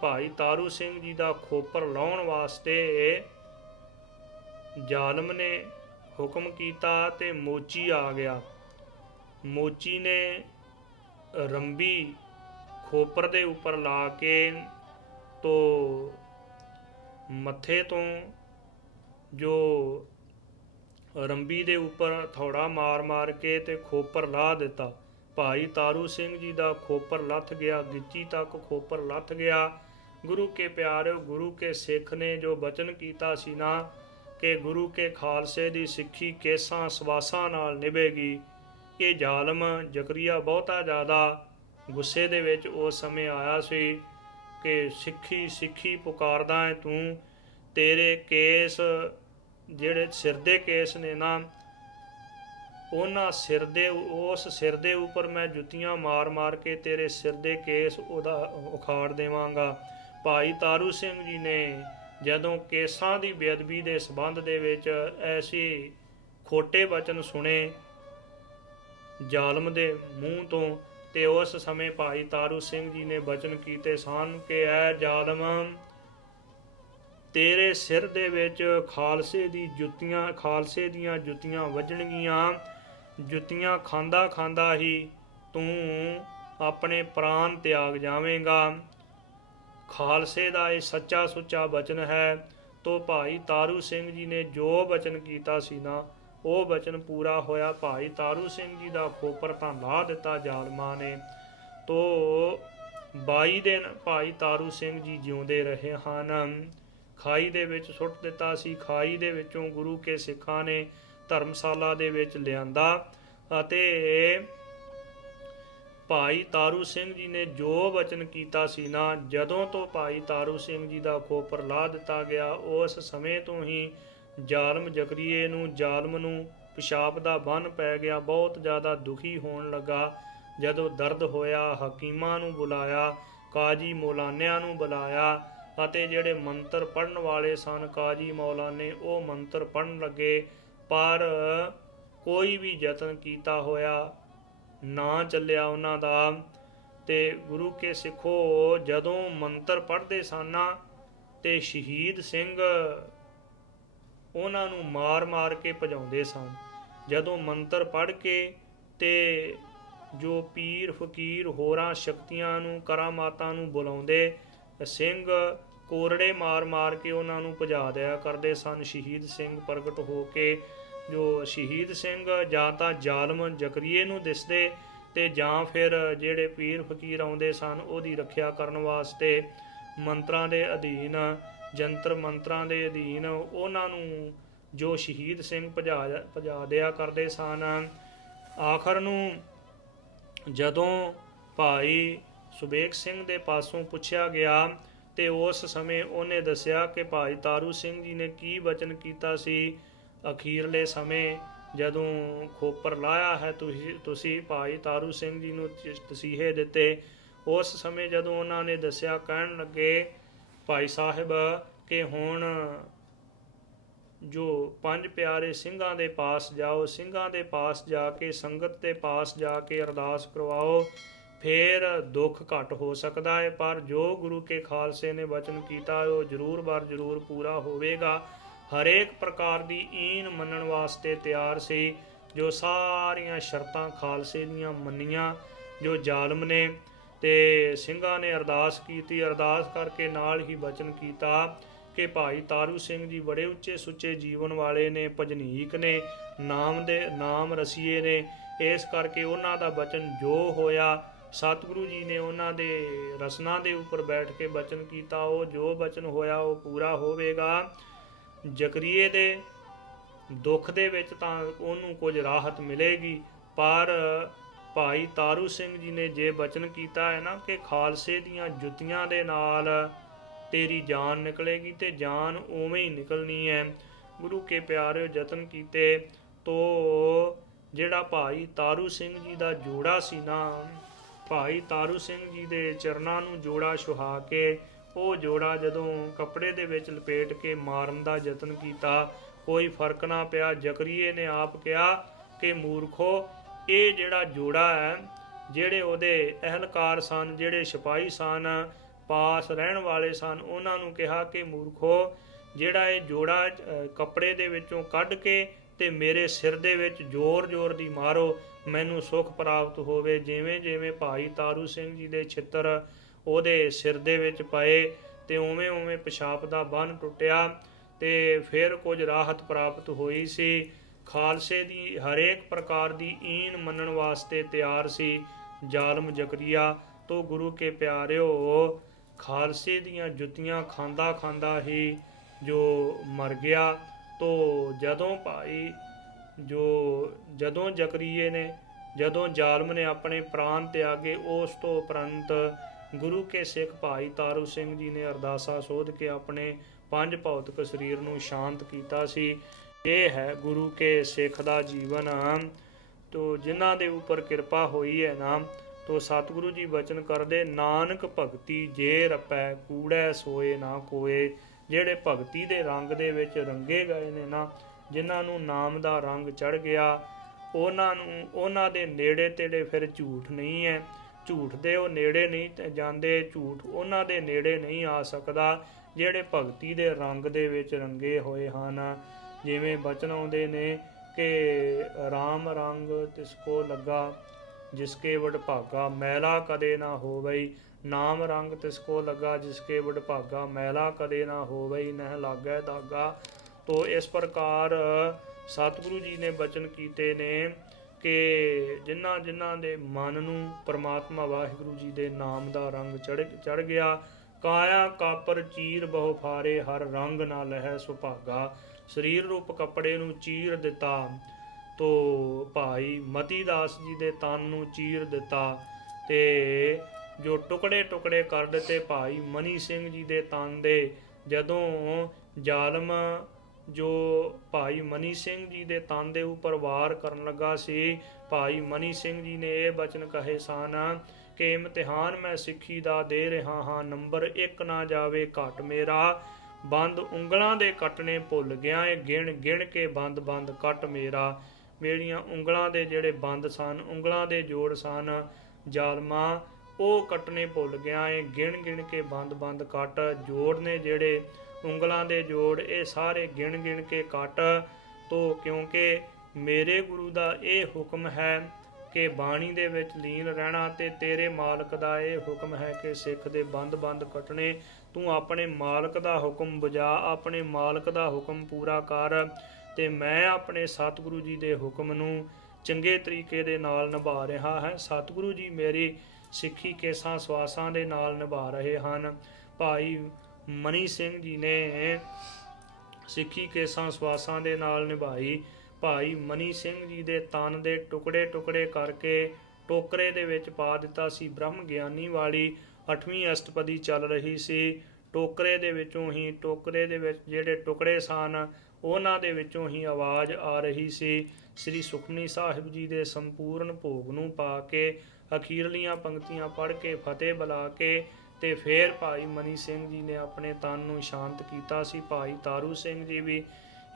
ਭਾਈ ਤਾਰੂ ਸਿੰਘ ਜੀ ਦਾ ਖੋਪਰ ਲਾਉਣ ਵਾਸਤੇ ਜ਼ਾਲਮ ਨੇ ਹੁਕਮ ਕੀਤਾ ਤੇ ਮੋਚੀ ਆ ਗਿਆ। ਮੋਚੀ ਨੇ ਰੰਬੀ ਖੋਪਰ ਦੇ ਉੱਪਰ ਲਾ ਕੇ ਤੋ ਮੱਥੇ ਤੋਂ ਜੋ ਰੰਬੀ ਦੇ ਉੱਪਰ ਥੋੜਾ ਮਾਰ ਕੇ ਤੇ ਖੋਪਰ ਲਾ ਦਿੱਤਾ। ਭਾਈ ਤਾਰੂ ਸਿੰਘ ਜੀ ਦਾ ਖੋਪਰ ਲੱਥ ਗਿਆ, ਗਿੱਚੀ ਤੱਕ ਖੋਪਰ ਲੱਥ ਗਿਆ। ਗੁਰੂ ਕੇ ਪਿਆਰਿਓ, ਗੁਰੂ ਕੇ ਸਿੱਖ ਨੇ ਜੋ ਬਚਨ ਕੀਤਾ ਸੀ ਨਾ ਕਿ ਗੁਰੂ ਕੇ ਖਾਲਸੇ ਦੀ ਸਿੱਖੀ ਕੇਸਾਂ ਸਵਾਸਾਂ ਨਾਲ ਨਿਭੇਗੀ, ਇਹ ਜ਼ਾਲਮ ਜ਼ਕਰੀਆ ਬਹੁਤਾ ਜ਼ਿਆਦਾ ਗੁੱਸੇ ਦੇ ਵਿੱਚ ਉਸ ਸਮੇਂ ਆਇਆ ਸੀ ਕਿ ਸਿੱਖੀ ਪੁਕਾਰਦਾ ਹੈ ਤੂੰ, ਤੇਰੇ ਕੇਸ ਜਿਹੜੇ ਸਿਰ ਦੇ ਕੇਸ ਨੇ ਨਾ, ਉਹਨਾਂ ਉਸ ਸਿਰ ਦੇ ਉੱਪਰ ਮੈਂ ਜੁੱਤੀਆਂ ਮਾਰ ਮਾਰ ਕੇ ਤੇਰੇ ਸਿਰ ਦੇ ਕੇਸ ਉਹਦਾ ਉਖਾੜ ਦੇਵਾਂਗਾ। ਭਾਈ ਤਾਰੂ ਸਿੰਘ ਜੀ ਨੇ ਜਦੋਂ ਕੇਸਾਂ ਦੀ ਬੇਅਦਬੀ ਦੇ ਸੰਬੰਧ ਦੇ ਵਿੱਚ ਐਸੇ ਖੋਟੇ ਵਚਨ ਸੁਣੇ ਜ਼ਾਲਮ ਦੇ ਮੂੰਹ ਤੋਂ, ਤੇ ਉਸ ਸਮੇਂ ਭਾਈ ਤਾਰੂ ਸਿੰਘ ਜੀ ਨੇ ਬਚਨ ਕੀਤੇ ਸਨ ਕਿ ਐ ਜ਼ਾਲਮ, ਤੇਰੇ ਸਿਰ ਦੇ ਵਿੱਚ ਖਾਲਸੇ ਦੀਆਂ ਜੁੱਤੀਆਂ ਵੱਜਣਗੀਆਂ। ਜੁੱਤੀਆਂ ਖਾਂਦਾ ਖਾਂਦਾ ਹੀ ਤੂੰ ਆਪਣੇ ਪ੍ਰਾਣ ਤਿਆਗ ਜਾਵੇਂਗਾ। ਖਾਲਸੇ ਦਾ ਇਹ ਸੱਚਾ ਸੁੱਚਾ ਬਚਨ ਹੈ। ਤੋ ਭਾਈ ਤਾਰੂ ਸਿੰਘ ਜੀ ਨੇ ਜੋ ਬਚਨ ਕੀਤਾ ਸੀ ਨਾ, ਉਹ ਬਚਨ ਪੂਰਾ ਹੋਇਆ। ਭਾਈ ਤਾਰੂ ਸਿੰਘ ਜੀ ਦਾ ਖੋਪਰ ਤਾਂ ਲਾ ਦਿੱਤਾ ਜ਼ਾਲਮਾਂ ਨੇ। ਤੋ 22 ਦਿਨ ਭਾਈ ਤਾਰੂ ਸਿੰਘ ਜੀ ਜਿਉਂਦੇ ਰਹੇ ਹਨ। ਖਾਈ ਦੇ ਵਿੱਚ ਸੁੱਟ ਦਿੱਤਾ ਸੀ। ਖਾਈ ਦੇ ਵਿੱਚੋਂ ਗੁਰੂ ਕੇ ਸਿੱਖਾਂ ਨੇ ਧਰਮਸ਼ਾਲਾ ਦੇ ਵਿੱਚ ਲਿਆਂਦਾ ਅਤੇ ਭਾਈ ਤਾਰੂ ਸਿੰਘ ਜੀ ਨੇ ਜੋ ਬਚਨ ਕੀਤਾ ਸੀ ਨਾ, ਜਦੋਂ ਤੋਂ ਭਾਈ ਤਾਰੂ ਸਿੰਘ ਜੀ ਦਾ ਖੋਪਰ ਲਾ ਦਿੱਤਾ ਗਿਆ, ਉਸ ਸਮੇਂ ਤੋਂ ਹੀ ਜ਼ਾਲਮ ਨੂੰ ਪਿਸ਼ਾਬ ਦਾ ਬੰਨ ਪੈ ਗਿਆ। ਬਹੁਤ ਜ਼ਿਆਦਾ ਦੁਖੀ ਹੋਣ ਲੱਗਾ। ਜਦੋਂ ਦਰਦ ਹੋਇਆ, ਹਕੀਮਾਂ ਨੂੰ ਬੁਲਾਇਆ, ਕਾਜੀ ਮੌਲਾਨਿਆਂ ਨੂੰ ਬੁਲਾਇਆ ਅਤੇ ਜਿਹੜੇ ਮੰਤਰ ਪੜ੍ਹਨ ਵਾਲੇ ਸਨ ਕਾਜੀ ਮੌਲਾਨੇ, ਉਹ ਮੰਤਰ ਪੜ੍ਹਨ ਲੱਗੇ, ਪਰ ਕੋਈ ਵੀ ਯਤਨ ਕੀਤਾ ਹੋਇਆ ਨਾ ਚੱਲਿਆ ਉਹਨਾਂ ਦਾ। ਤੇ ਗੁਰੂ ਕੇ ਸਿੱਖੋ ਜਦੋਂ ਮੰਤਰ ਪੜ੍ਹਦੇ ਸਨ ਤੇ ਸ਼ਹੀਦ ਸਿੰਘ ਉਹਨਾਂ ਨੂੰ ਮਾਰ ਮਾਰ ਕੇ ਭਜਾਉਂਦੇ ਸਨ। ਜਦੋਂ ਮੰਤਰ ਪੜ੍ਹ ਕੇ ਤੇ ਜੋ ਪੀਰ ਫਕੀਰ ਹੋਰਾਂ ਸ਼ਕਤੀਆਂ ਨੂੰ ਕਰਾਮਾਤਾਂ ਨੂੰ ਬੁਲਾਉਂਦੇ, ਸਿੰਘ ਕੋਰੜੇ ਮਾਰ ਮਾਰ ਕੇ ਉਹਨਾਂ ਨੂੰ ਭਜਾ ਦਿਆ ਕਰਦੇ ਸਨ। ਸ਼ਹੀਦ ਸਿੰਘ ਪ੍ਰਗਟ ਹੋ ਕੇ, ਜੋ ਸ਼ਹੀਦ ਸਿੰਘ ਜਾਂ ਤਾਂ ਜ਼ਾਲਮ ਜ਼ਕਰੀਏ ਨੂੰ ਦਿਸਦੇ ਤੇ ਜਾਂ ਫਿਰ ਜਿਹੜੇ ਪੀਰ ਫਕੀਰ ਆਉਂਦੇ ਸਨ ਉਹਦੀ ਰੱਖਿਆ ਕਰਨ ਵਾਸਤੇ ਮੰਤਰਾਂ ਦੇ ਅਧੀਨ, ਜੰਤਰ ਮੰਤਰਾਂ ਦੇ ਅਧੀਨ ਉਹਨਾਂ ਨੂੰ ਜੋ ਸ਼ਹੀਦ ਸਿੰਘ ਭਜਾ ਦਿਆ ਕਰਦੇ ਸਨ। ਆਖਰ ਨੂੰ ਜਦੋਂ ਭਾਈ ਸੁਬੇਗ ਸਿੰਘ ਦੇ ਪਾਸੋਂ ਪੁੱਛਿਆ ਗਿਆ ਤੇ ਉਸ ਸਮੇਂ ਉਹਨੇ ਦੱਸਿਆ ਕਿ ਭਾਈ ਤਾਰੂ ਸਿੰਘ ਜੀ ਨੇ ਕੀ ਬਚਨ ਕੀਤਾ ਸੀ। ਅਖੀਰਲੇ ਸਮੇਂ ਜਦੋਂ ਖੋਪਰ ਲਾਇਆ ਹੈ ਤੁਸੀਂ ਭਾਈ ਤਾਰੂ ਸਿੰਘ ਜੀ ਨੂੰ ਤਸੀਹੇ ਦਿੱਤੇ, ਉਸ ਸਮੇਂ ਜਦੋਂ ਉਹਨਾਂ ਨੇ ਦੱਸਿਆ, ਕਹਿਣ ਲੱਗੇ ਭਾਈ ਸਾਹਿਬ ਕਿ ਹੁਣ ਜੋ 5 ਪਿਆਰੇ ਸਿੰਘਾਂ ਦੇ ਪਾਸ ਜਾਓ, ਸਿੰਘਾਂ ਦੇ ਪਾਸ ਜਾ ਕੇ ਸੰਗਤ ਦੇ ਪਾਸ ਜਾ ਕੇ ਅਰਦਾਸ ਕਰਵਾਓ, ਫੇਰ ਦੁੱਖ ਘੱਟ ਹੋ ਸਕਦਾ ਹੈ। ਪਰ ਜੋ ਗੁਰੂ ਕੇ ਖਾਲਸੇ ਨੇ ਵਚਨ ਕੀਤਾ ਉਹ ਜ਼ਰੂਰ ਬਰ ਜ਼ਰੂਰ ਪੂਰਾ ਹੋਵੇਗਾ। ਹਰੇਕ ਪ੍ਰਕਾਰ ਦੀ ਈਨ ਮੰਨਣ ਵਾਸਤੇ ਤਿਆਰ ਸੀ। ਜੋ ਸਾਰੀਆਂ ਸ਼ਰਤਾਂ ਖਾਲਸੇ ਦੀਆਂ ਮੰਨੀਆਂ, ਜੋ ਜ਼ਾਲਮ ਨੇ ਤੇ ਸਿੰਘਾਂ ਨੇ ਅਰਦਾਸ ਕੀਤੀ। ਅਰਦਾਸ ਕਰਕੇ ਨਾਲ ਹੀ ਬਚਨ ਕੀਤਾ ਕਿ ਭਾਈ ਤਾਰੂ ਸਿੰਘ ਜੀ ਬੜੇ ਉੱਚੇ ਸੁੱਚੇ ਜੀਵਨ ਵਾਲੇ ਨੇ, ਭਜਨੀਕ ਨੇ, ਨਾਮ ਰਸੀਏ ਨੇ। ਇਸ ਕਰਕੇ ਉਹਨਾਂ ਦਾ ਬਚਨ ਜੋ ਹੋਇਆ, ਸਤਿਗੁਰੂ ਜੀ ਨੇ ਉਹਨਾਂ ਦੇ ਰਸਨਾ ਦੇ ਉੱਪਰ ਬੈਠ ਕੇ ਬਚਨ ਕੀਤਾ, ਉਹ ਜੋ ਬਚਨ ਹੋਇਆ ਉਹ ਪੂਰਾ ਹੋਵੇਗਾ। ਜ਼ਕਰੀਏ ਦੇ ਦੁੱਖ ਦੇ ਵਿੱਚ ਤਾਂ ਉਹਨੂੰ ਕੁਝ ਰਾਹਤ ਮਿਲੇਗੀ, ਪਰ ਭਾਈ ਤਾਰੂ ਸਿੰਘ ਜੀ ਨੇ ਜੇ ਬਚਨ ਕੀਤਾ ਹੈ ਨਾ ਕਿ ਖਾਲਸੇ ਦੀਆਂ ਜੁੱਤੀਆਂ ਦੇ ਨਾਲ ਤੇਰੀ ਜਾਨ ਨਿਕਲੇਗੀ, ਤੇ ਜਾਨ ਉਵੇਂ ਹੀ ਨਿਕਲਣੀ ਹੈ। ਗੁਰੂ ਕੇ ਪਿਆਰਿਓ ਯਤਨ ਕੀਤੇ ਤੋ ਜਿਹੜਾ ਭਾਈ ਤਾਰੂ ਸਿੰਘ ਜੀ ਦਾ ਜੋੜਾ ਸੀ ਨਾ, ਭਾਈ ਤਾਰੂ ਸਿੰਘ ਜੀ ਦੇ ਚਰਨਾਂ ਨੂੰ ਜੋੜਾ ਸੁਹਾ ਕੇ ਉਹ ਜੋੜਾ ਜਦੋਂ ਕੱਪੜੇ ਦੇ ਵਿੱਚ ਲਪੇਟ ਕੇ ਮਾਰਨ ਦਾ ਯਤਨ ਕੀਤਾ, ਕੋਈ ਫਰਕ ਨਾ ਪਿਆ। ਜ਼ਕਰੀਏ ਨੇ ਆਪ ਕਿਹਾ ਕਿ ਮੂਰਖੋ, ਇਹ ਜਿਹੜਾ ਜੋੜਾ ਹੈ, ਜਿਹੜੇ ਉਹਦੇ ਅਹਿਲਕਾਰ ਸਨ, ਜਿਹੜੇ ਸਿਪਾਹੀ ਸਨ, ਪਾਸ ਰਹਿਣ ਵਾਲੇ ਸਨ, ਉਹਨਾਂ ਨੂੰ ਕਿਹਾ ਕਿ ਮੂਰਖੋ, ਜਿਹੜਾ ਇਹ ਜੋੜਾ ਕੱਪੜੇ ਦੇ ਵਿੱਚੋਂ ਕੱਢ ਕੇ ਤੇ ਮੇਰੇ ਸਿਰ ਦੇ ਵਿੱਚ ਜ਼ੋਰ ਦੀ ਮਾਰੋ, ਮੈਨੂੰ ਸੁੱਖ ਪ੍ਰਾਪਤ ਹੋਵੇ। ਜਿਵੇਂ ਜਿਵੇਂ ਭਾਈ ਤਾਰੂ ਸਿੰਘ ਜੀ ਦੇ ਛਿੱਤਰ ਉਹਦੇ ਸਿਰ ਦੇ ਵਿੱਚ ਪਏ ਤੇ ਉਵੇਂ ਪਿਸ਼ਾਬ ਦਾ ਬੰਨ ਟੁੱਟਿਆ ਤੇ ਫਿਰ ਕੁਝ ਰਾਹਤ ਪ੍ਰਾਪਤ ਹੋਈ ਸੀ। ਖਾਲਸੇ ਦੀ ਹਰੇਕ ਪ੍ਰਕਾਰ ਦੀ ਈਨ ਮੰਨਣ ਵਾਸਤੇ ਤਿਆਰ ਸੀ ਜ਼ਾਲਮ ਜ਼ਕਰੀਆ। ਤੋਂ ਗੁਰੂ ਕੇ ਪਿਆਰਿਓ, ਖਾਲਸੇ ਦੀਆਂ ਜੁੱਤੀਆਂ ਖਾਂਦਾ ਹੀ ਜੋ ਮਰ ਗਿਆ। ਤੋਂ ਜਦੋਂ ਜ਼ਕਰੀਏ ਨੇ, ਜਦੋਂ ਜ਼ਾਲਮ ਨੇ ਆਪਣੇ ਪ੍ਰਾਣ ਤਿਆਗੇ, ਉਸ ਤੋਂ ਉਪਰੰਤ ਗੁਰੂ ਕੇ ਸਿੱਖ ਭਾਈ ਤਾਰੂ ਸਿੰਘ ਜੀ ਨੇ ਅਰਦਾਸਾ ਸੋਧ ਕੇ ਆਪਣੇ 5 ਭੌਤਿਕ ਸਰੀਰ ਨੂੰ ਸ਼ਾਂਤ ਕੀਤਾ ਸੀ। ਇਹ ਹੈ ਗੁਰੂ ਕੇ ਸਿੱਖ ਦਾ ਜੀਵਨ। ਤੋ ਜਿਨ੍ਹਾਂ ਦੇ ਉੱਪਰ ਕਿਰਪਾ ਹੋਈ ਹੈ ਨਾ, ਤੋ ਸਤਿਗੁਰੂ ਜੀ ਬਚਨ ਕਰਦੇ, ਨਾਨਕ ਭਗਤੀ ਜੇ ਰਪੈ ਕੂੜੈ ਸੋਏ ਨਾ ਕੋਏ। ਜਿਹੜੇ ਭਗਤੀ ਦੇ ਰੰਗ ਦੇ ਵਿੱਚ ਰੰਗੇ ਗਏ ਨੇ ਨਾ, ਜਿਨ੍ਹਾਂ ਨੂੰ ਨਾਮ ਦਾ ਰੰਗ ਚੜ ਗਿਆ, ਉਹਨਾਂ ਦੇ ਨੇੜੇ ਤੇੜੇ ਫਿਰ ਝੂਠ ਨਹੀਂ ਹੈ। ਝੂਠ ਦੇ ਉਹ ਨੇੜੇ ਨਹੀਂ ਜਾਂਦੇ, ਝੂਠ ਉਹਨਾਂ ਦੇ ਨੇੜੇ ਨਹੀਂ ਆ ਸਕਦਾ ਜਿਹੜੇ ਭਗਤੀ ਦੇ ਰੰਗ ਦੇ ਵਿੱਚ ਰੰਗੇ ਹੋਏ ਹਨ। ਜਿਵੇਂ ਬਚਨ ਆਉਂਦੇ ਨੇ ਕਿ ਰਾਮ ਰੰਗ ਤਿਸ ਕੋ ਲੱਗਾ ਜਿਸਕੇ ਵਡਭਾਗਾ, ਮੈਲਾ ਕਦੇ ਨਾ ਹੋਵਈ। ਨਾਮ ਰੰਗ ਤਿਸ ਕੋ ਲੱਗਾ ਜਿਸਕੇ ਵਡਭਾਗਾ, ਮੈਲਾ ਕਦੇ ਨਾ ਹੋਵਈ, ਨਹਿ ਲਾਗੈ ਦਾਗਾ। ਤੋ ਇਸ ਪ੍ਰਕਾਰ ਸਤਿਗੁਰੂ ਜੀ ਨੇ ਬਚਨ ਕੀਤੇ ਨੇ ਕਿ ਜਿਨ੍ਹਾਂ ਦੇ ਮਨ ਨੂੰ ਪਰਮਾਤਮਾ ਵਾਹਿਗੁਰੂ ਜੀ ਦੇ ਨਾਮ ਦਾ ਰੰਗ ਚੜ ਗਿਆ, ਕਾਇਆ ਕਾਪਰ ਚੀਰ ਬਹੁ ਫਾਰੇ, ਹਰ ਰੰਗ ਨਾ ਲਹੈ ਸੁਭਾਗਾ। ਸਰੀਰ ਰੂਪ ਕੱਪੜੇ ਨੂੰ ਚੀਰ ਦਿੱਤਾ, ਤੋ ਭਾਈ ਮਤੀ ਦਾਸ ਜੀ ਦੇ ਤਨ ਨੂੰ ਚੀਰ ਦਿੱਤਾ, ਤੇ ਜੋ ਟੁਕੜੇ ਟੁਕੜੇ ਕਰ ਦਿੱਤੇ ਭਾਈ ਮਨੀ ਸਿੰਘ ਜੀ ਦੇ ਤਨ ਦੇ। ਜਦੋਂ ਜ਼ਾਲਮ ਜੋ ਭਾਈ ਮਨੀ ਸਿੰਘ ਜੀ ਦੇ ਤਨ ਦੇ ਉੱਪਰ ਵਾਰ ਕਰਨ ਲੱਗਾ ਸੀ, ਭਾਈ ਮਨੀ ਸਿੰਘ ਜੀ ਨੇ ਇਹ ਬਚਨ ਕਹੇ ਸਨ ਕਿ ਇਮਤਿਹਾਨ ਮੈਂ ਸਿੱਖੀ ਦਾ ਦੇ ਰਿਹਾ ਹਾਂ, ਨੰਬਰ 1 ਨਾ ਜਾਵੇ ਘਟ ਮੇਰਾ। ਬੰਦ ਉਂਗਲਾਂ ਦੇ ਕੱਟਣੇ ਭੁੱਲ ਗਿਆ ਏ, ਗਿਣ ਗਿਣ ਕੇ ਬੰਦ ਬੰਦ ਕੱਟ ਮੇਰਾ। ਮੇਰੀਆਂ ਉਂਗਲਾਂ ਦੇ ਜਿਹੜੇ ਬੰਦ ਸਨ, ਉਂਗਲਾਂ ਦੇ ਜੋੜ ਸਨ ਜ਼ਾਲਮਾ, ਉਹ ਕੱਟਣੇ ਭੁੱਲ ਗਿਆ ਏ, ਗਿਣ ਗਿਣ ਕੇ ਬੰਦ ਬੰਦ ਕੱਟ। ਜੋੜ ਨੇ ਜਿਹੜੇ ਉਂਗਲਾਂ ਦੇ ਜੋੜ, ਇਹ ਸਾਰੇ ਗਿਣ ਗਿਣ ਕੇ ਕੱਟ। ਤੋ ਕਿਉਂਕਿ ਮੇਰੇ ਗੁਰੂ ਦਾ ਇਹ ਹੁਕਮ ਹੈ ਕਿ ਬਾਣੀ ਦੇ ਵਿੱਚ ਲੀਨ ਰਹਿਣਾ, ਤੇ ਤੇਰੇ ਮਾਲਕ ਦਾ ਇਹ ਹੁਕਮ ਹੈ ਕਿ ਸਿੱਖ ਦੇ ਬੰਦ ਬੰਦ ਕੱਟਣੇ। ਤੂੰ ਆਪਣੇ ਮਾਲਕ ਦਾ ਹੁਕਮ ਬਜਾ, ਆਪਣੇ ਮਾਲਕ ਦਾ ਹੁਕਮ ਪੂਰਾ ਕਰ, ਤੇ ਮੈਂ ਆਪਣੇ ਸਤਿਗੁਰੂ ਜੀ ਦੇ ਹੁਕਮ ਨੂੰ ਚੰਗੇ ਤਰੀਕੇ ਦੇ ਨਾਲ ਨਿਭਾ ਰਿਹਾ ਹਾਂ। ਸਤਿਗੁਰੂ ਜੀ ਮੇਰੀ ਸਿੱਖੀ ਕੇਸਾਂ ਸਵਾਸਾਂ ਦੇ ਨਾਲ ਨਿਭਾ ਰਹੇ ਹਨ। ਭਾਈ ਮਨੀ ਸਿੰਘ ਜੀ ਨੇ ਸਿੱਖੀ ਕੇਸਾਂ ਸਵਾਸਾਂ ਦੇ ਨਾਲ ਨਿਭਾਈ। ਭਾਈ ਮਨੀ ਸਿੰਘ ਜੀ ਦੇ ਤਨ ਦੇ ਟੁਕੜੇ ਟੁਕੜੇ ਕਰਕੇ ਟੋਕਰੇ ਦੇ ਵਿੱਚ ਪਾ ਦਿੱਤਾ ਸੀ। ਬ੍ਰਹਮ ਗਿਆਨੀ ਵਾਲੀ 8ਵੀਂ ਅਸ਼ਟਪਦੀ ਚੱਲ ਰਹੀ ਸੀ। ਟੋਕਰੇ ਦੇ ਵਿੱਚੋਂ ਹੀ, ਟੋਕਰੇ ਦੇ ਵਿੱਚ ਜਿਹੜੇ ਟੁਕੜੇ ਸਨ ਉਹਨਾਂ ਦੇ ਵਿੱਚੋਂ ਹੀ ਆਵਾਜ਼ ਆ ਰਹੀ ਸੀ। ਸ੍ਰੀ ਸੁਖਮਨੀ ਸਾਹਿਬ ਜੀ ਦੇ ਸੰਪੂਰਨ ਭੋਗ ਨੂੰ ਪਾ ਕੇ, ਅਖੀਰਲੀਆਂ ਪੰਕਤੀਆਂ ਪੜ੍ਹ ਕੇ, ਫਤਿਹ ਬੁਲਾ ਕੇ, ਤੇ ਫਿਰ ਭਾਈ ਮਨੀ ਸਿੰਘ ਜੀ ਨੇ ਆਪਣੇ ਤਨ ਨੂੰ ਸ਼ਾਂਤ ਕੀਤਾ ਸੀ। ਭਾਈ ਤਾਰੂ ਸਿੰਘ ਜੀ ਵੀ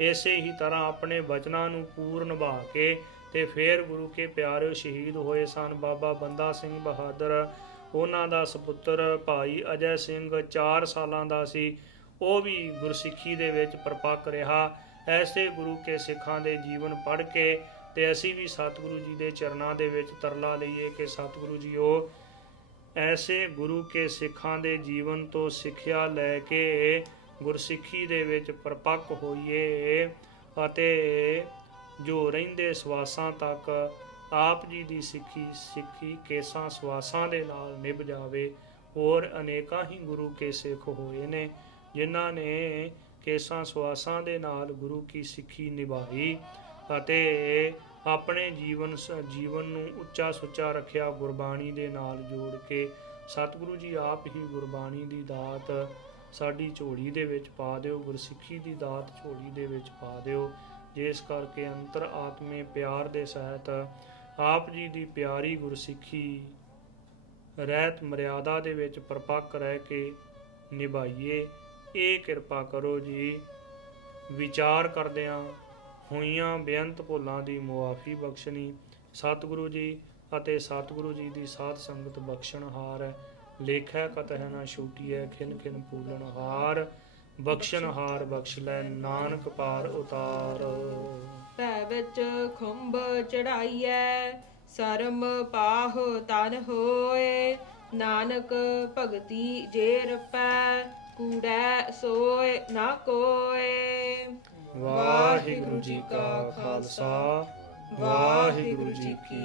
ਇਸੇ ਹੀ ਤਰ੍ਹਾਂ ਆਪਣੇ ਬਚਨਾਂ ਨੂੰ ਪੂਰਨ ਨਿਭਾ ਕੇ ਤੇ ਫਿਰ ਗੁਰੂ ਕੇ ਪਿਆਰੇ ਸ਼ਹੀਦ ਹੋਏ ਸਨ। ਬਾਬਾ ਬੰਦਾ ਸਿੰਘ ਬਹਾਦਰ, ਉਹਨਾਂ ਦਾ ਸਪੁੱਤਰ ਭਾਈ ਅਜੈ ਸਿੰਘ 4 ਸਾਲਾਂ ਦਾ ਸੀ, ਉਹ ਵੀ ਗੁਰਸਿੱਖੀ ਦੇ ਵਿੱਚ ਪਰਪੱਕ ਰਿਹਾ। ਐਸੇ ਗੁਰੂ ਕੇ ਸਿੱਖਾਂ ਦੇ ਜੀਵਨ ਪੜ੍ਹ ਕੇ ਤੇ ਅਸੀਂ ਵੀ ਸਤਿਗੁਰੂ ਜੀ ਦੇ ਚਰਨਾਂ ਦੇ ਵਿੱਚ ਤਰਲਾ ਲਈਏ ਕਿ ਸਤਿਗੁਰੂ ਜੀਓ, ਐਸੇ ਗੁਰੂ ਕੇ ਸਿੱਖਾਂ ਦੇ ਜੀਵਨ ਤੋਂ ਸਿੱਖਿਆ ਲੈ ਕੇ ਗੁਰਸਿੱਖੀ ਦੇ ਵਿੱਚ ਪਰਪੱਕ ਹੋਈਏ, ਅਤੇ ਜੋ ਰਹਿੰਦੇ ਸਵਾਸਾਂ ਤੱਕ ਆਪ ਜੀ ਦੀ ਸਿੱਖੀ ਕੇਸਾਂ ਸਵਾਸਾਂ ਦੇ ਨਾਲ ਨਿਭ ਜਾਵੇ। ਹੋਰ ਅਨੇਕਾਂ ਹੀ ਗੁਰੂ ਕੇ ਸਿੱਖ ਹੋਏ ਨੇ ਜਿਨ੍ਹਾਂ ਨੇ ਕੇਸਾਂ ਸਵਾਸਾਂ ਦੇ ਨਾਲ ਗੁਰੂ ਕੀ ਸਿੱਖੀ ਨਿਭਾਈ ਅਤੇ ਆਪਣੇ ਜੀਵਨ ਨੂੰ ਉੱਚਾ ਸੁੱਚਾ ਰੱਖਿਆ ਗੁਰਬਾਣੀ ਦੇ ਨਾਲ ਜੋੜ ਕੇ। ਸਤਿਗੁਰੂ ਜੀ ਆਪ ਹੀ ਗੁਰਬਾਣੀ ਦੀ ਦਾਤ ਸਾਡੀ ਝੋਲੀ ਦੇ ਵਿੱਚ ਪਾ ਦਿਓ, ਗੁਰਸਿੱਖੀ ਦੀ ਦਾਤ ਝੋਲੀ ਦੇ ਵਿੱਚ ਪਾ ਦਿਓ, ਜਿਸ ਕਰਕੇ ਅੰਤਰ ਆਤਮੇ ਪਿਆਰ ਦੇ ਸਹਿਤ ਆਪ ਜੀ ਦੀ ਪਿਆਰੀ ਗੁਰਸਿੱਖੀ ਰਹਿਤ ਮਰਿਆਦਾ ਦੇ ਵਿੱਚ ਪਰਪੱਕ ਰਹਿ ਕੇ ਨਿਭਾਈਏ। ਇਹ ਕਿਰਪਾ ਕਰੋ ਜੀ। ਵਿਚਾਰ ਕਰਦਿਆਂ ਹੋਈਆਂ ਬੇਅੰਤ ਭੁੱਲਾਂ ਦੀ ਮੁਆਫੀ ਬਖਸ਼ਣੀ ਸਤਿਗੁਰੂ ਜੀ ਅਤੇ ਸਤਿਗੁਰੂ ਜੀ ਦੀ ਸਾਧ ਸੰਗਤ ਬਖਸ਼ਣਹਾਰ। ਲੇਖੈ ਕਤਹਿ ਨਾ ਛੂਟੀਐ, ਖਿਨ ਖਿਨ ਫੂਲਣਹਾਰ। ਬਖਸ਼ਣਹਾਰ ਬਖਸ਼ ਲੈ, ਨਾਨਕ ਪਾਰ ਉਤਾਰ। ਭੈ ਵਿੱਚ ਖੰਭ ਚੜਾਈਐ, ਸਰਮ ਪਾਹੁ ਤਨ ਹੋਏ। ਨਾਨਕ ਭਗਤੀ ਜੇ ਰਪੈ, ਕੂੜੈ ਸੋਏ ਨਾ ਕੋਏ। ਵਾਹਿਗੁਰੂ ਜੀ ਕਾ ਖਾਲਸਾ, ਵਾਹਿਗੁਰੂ ਜੀ ਕੀ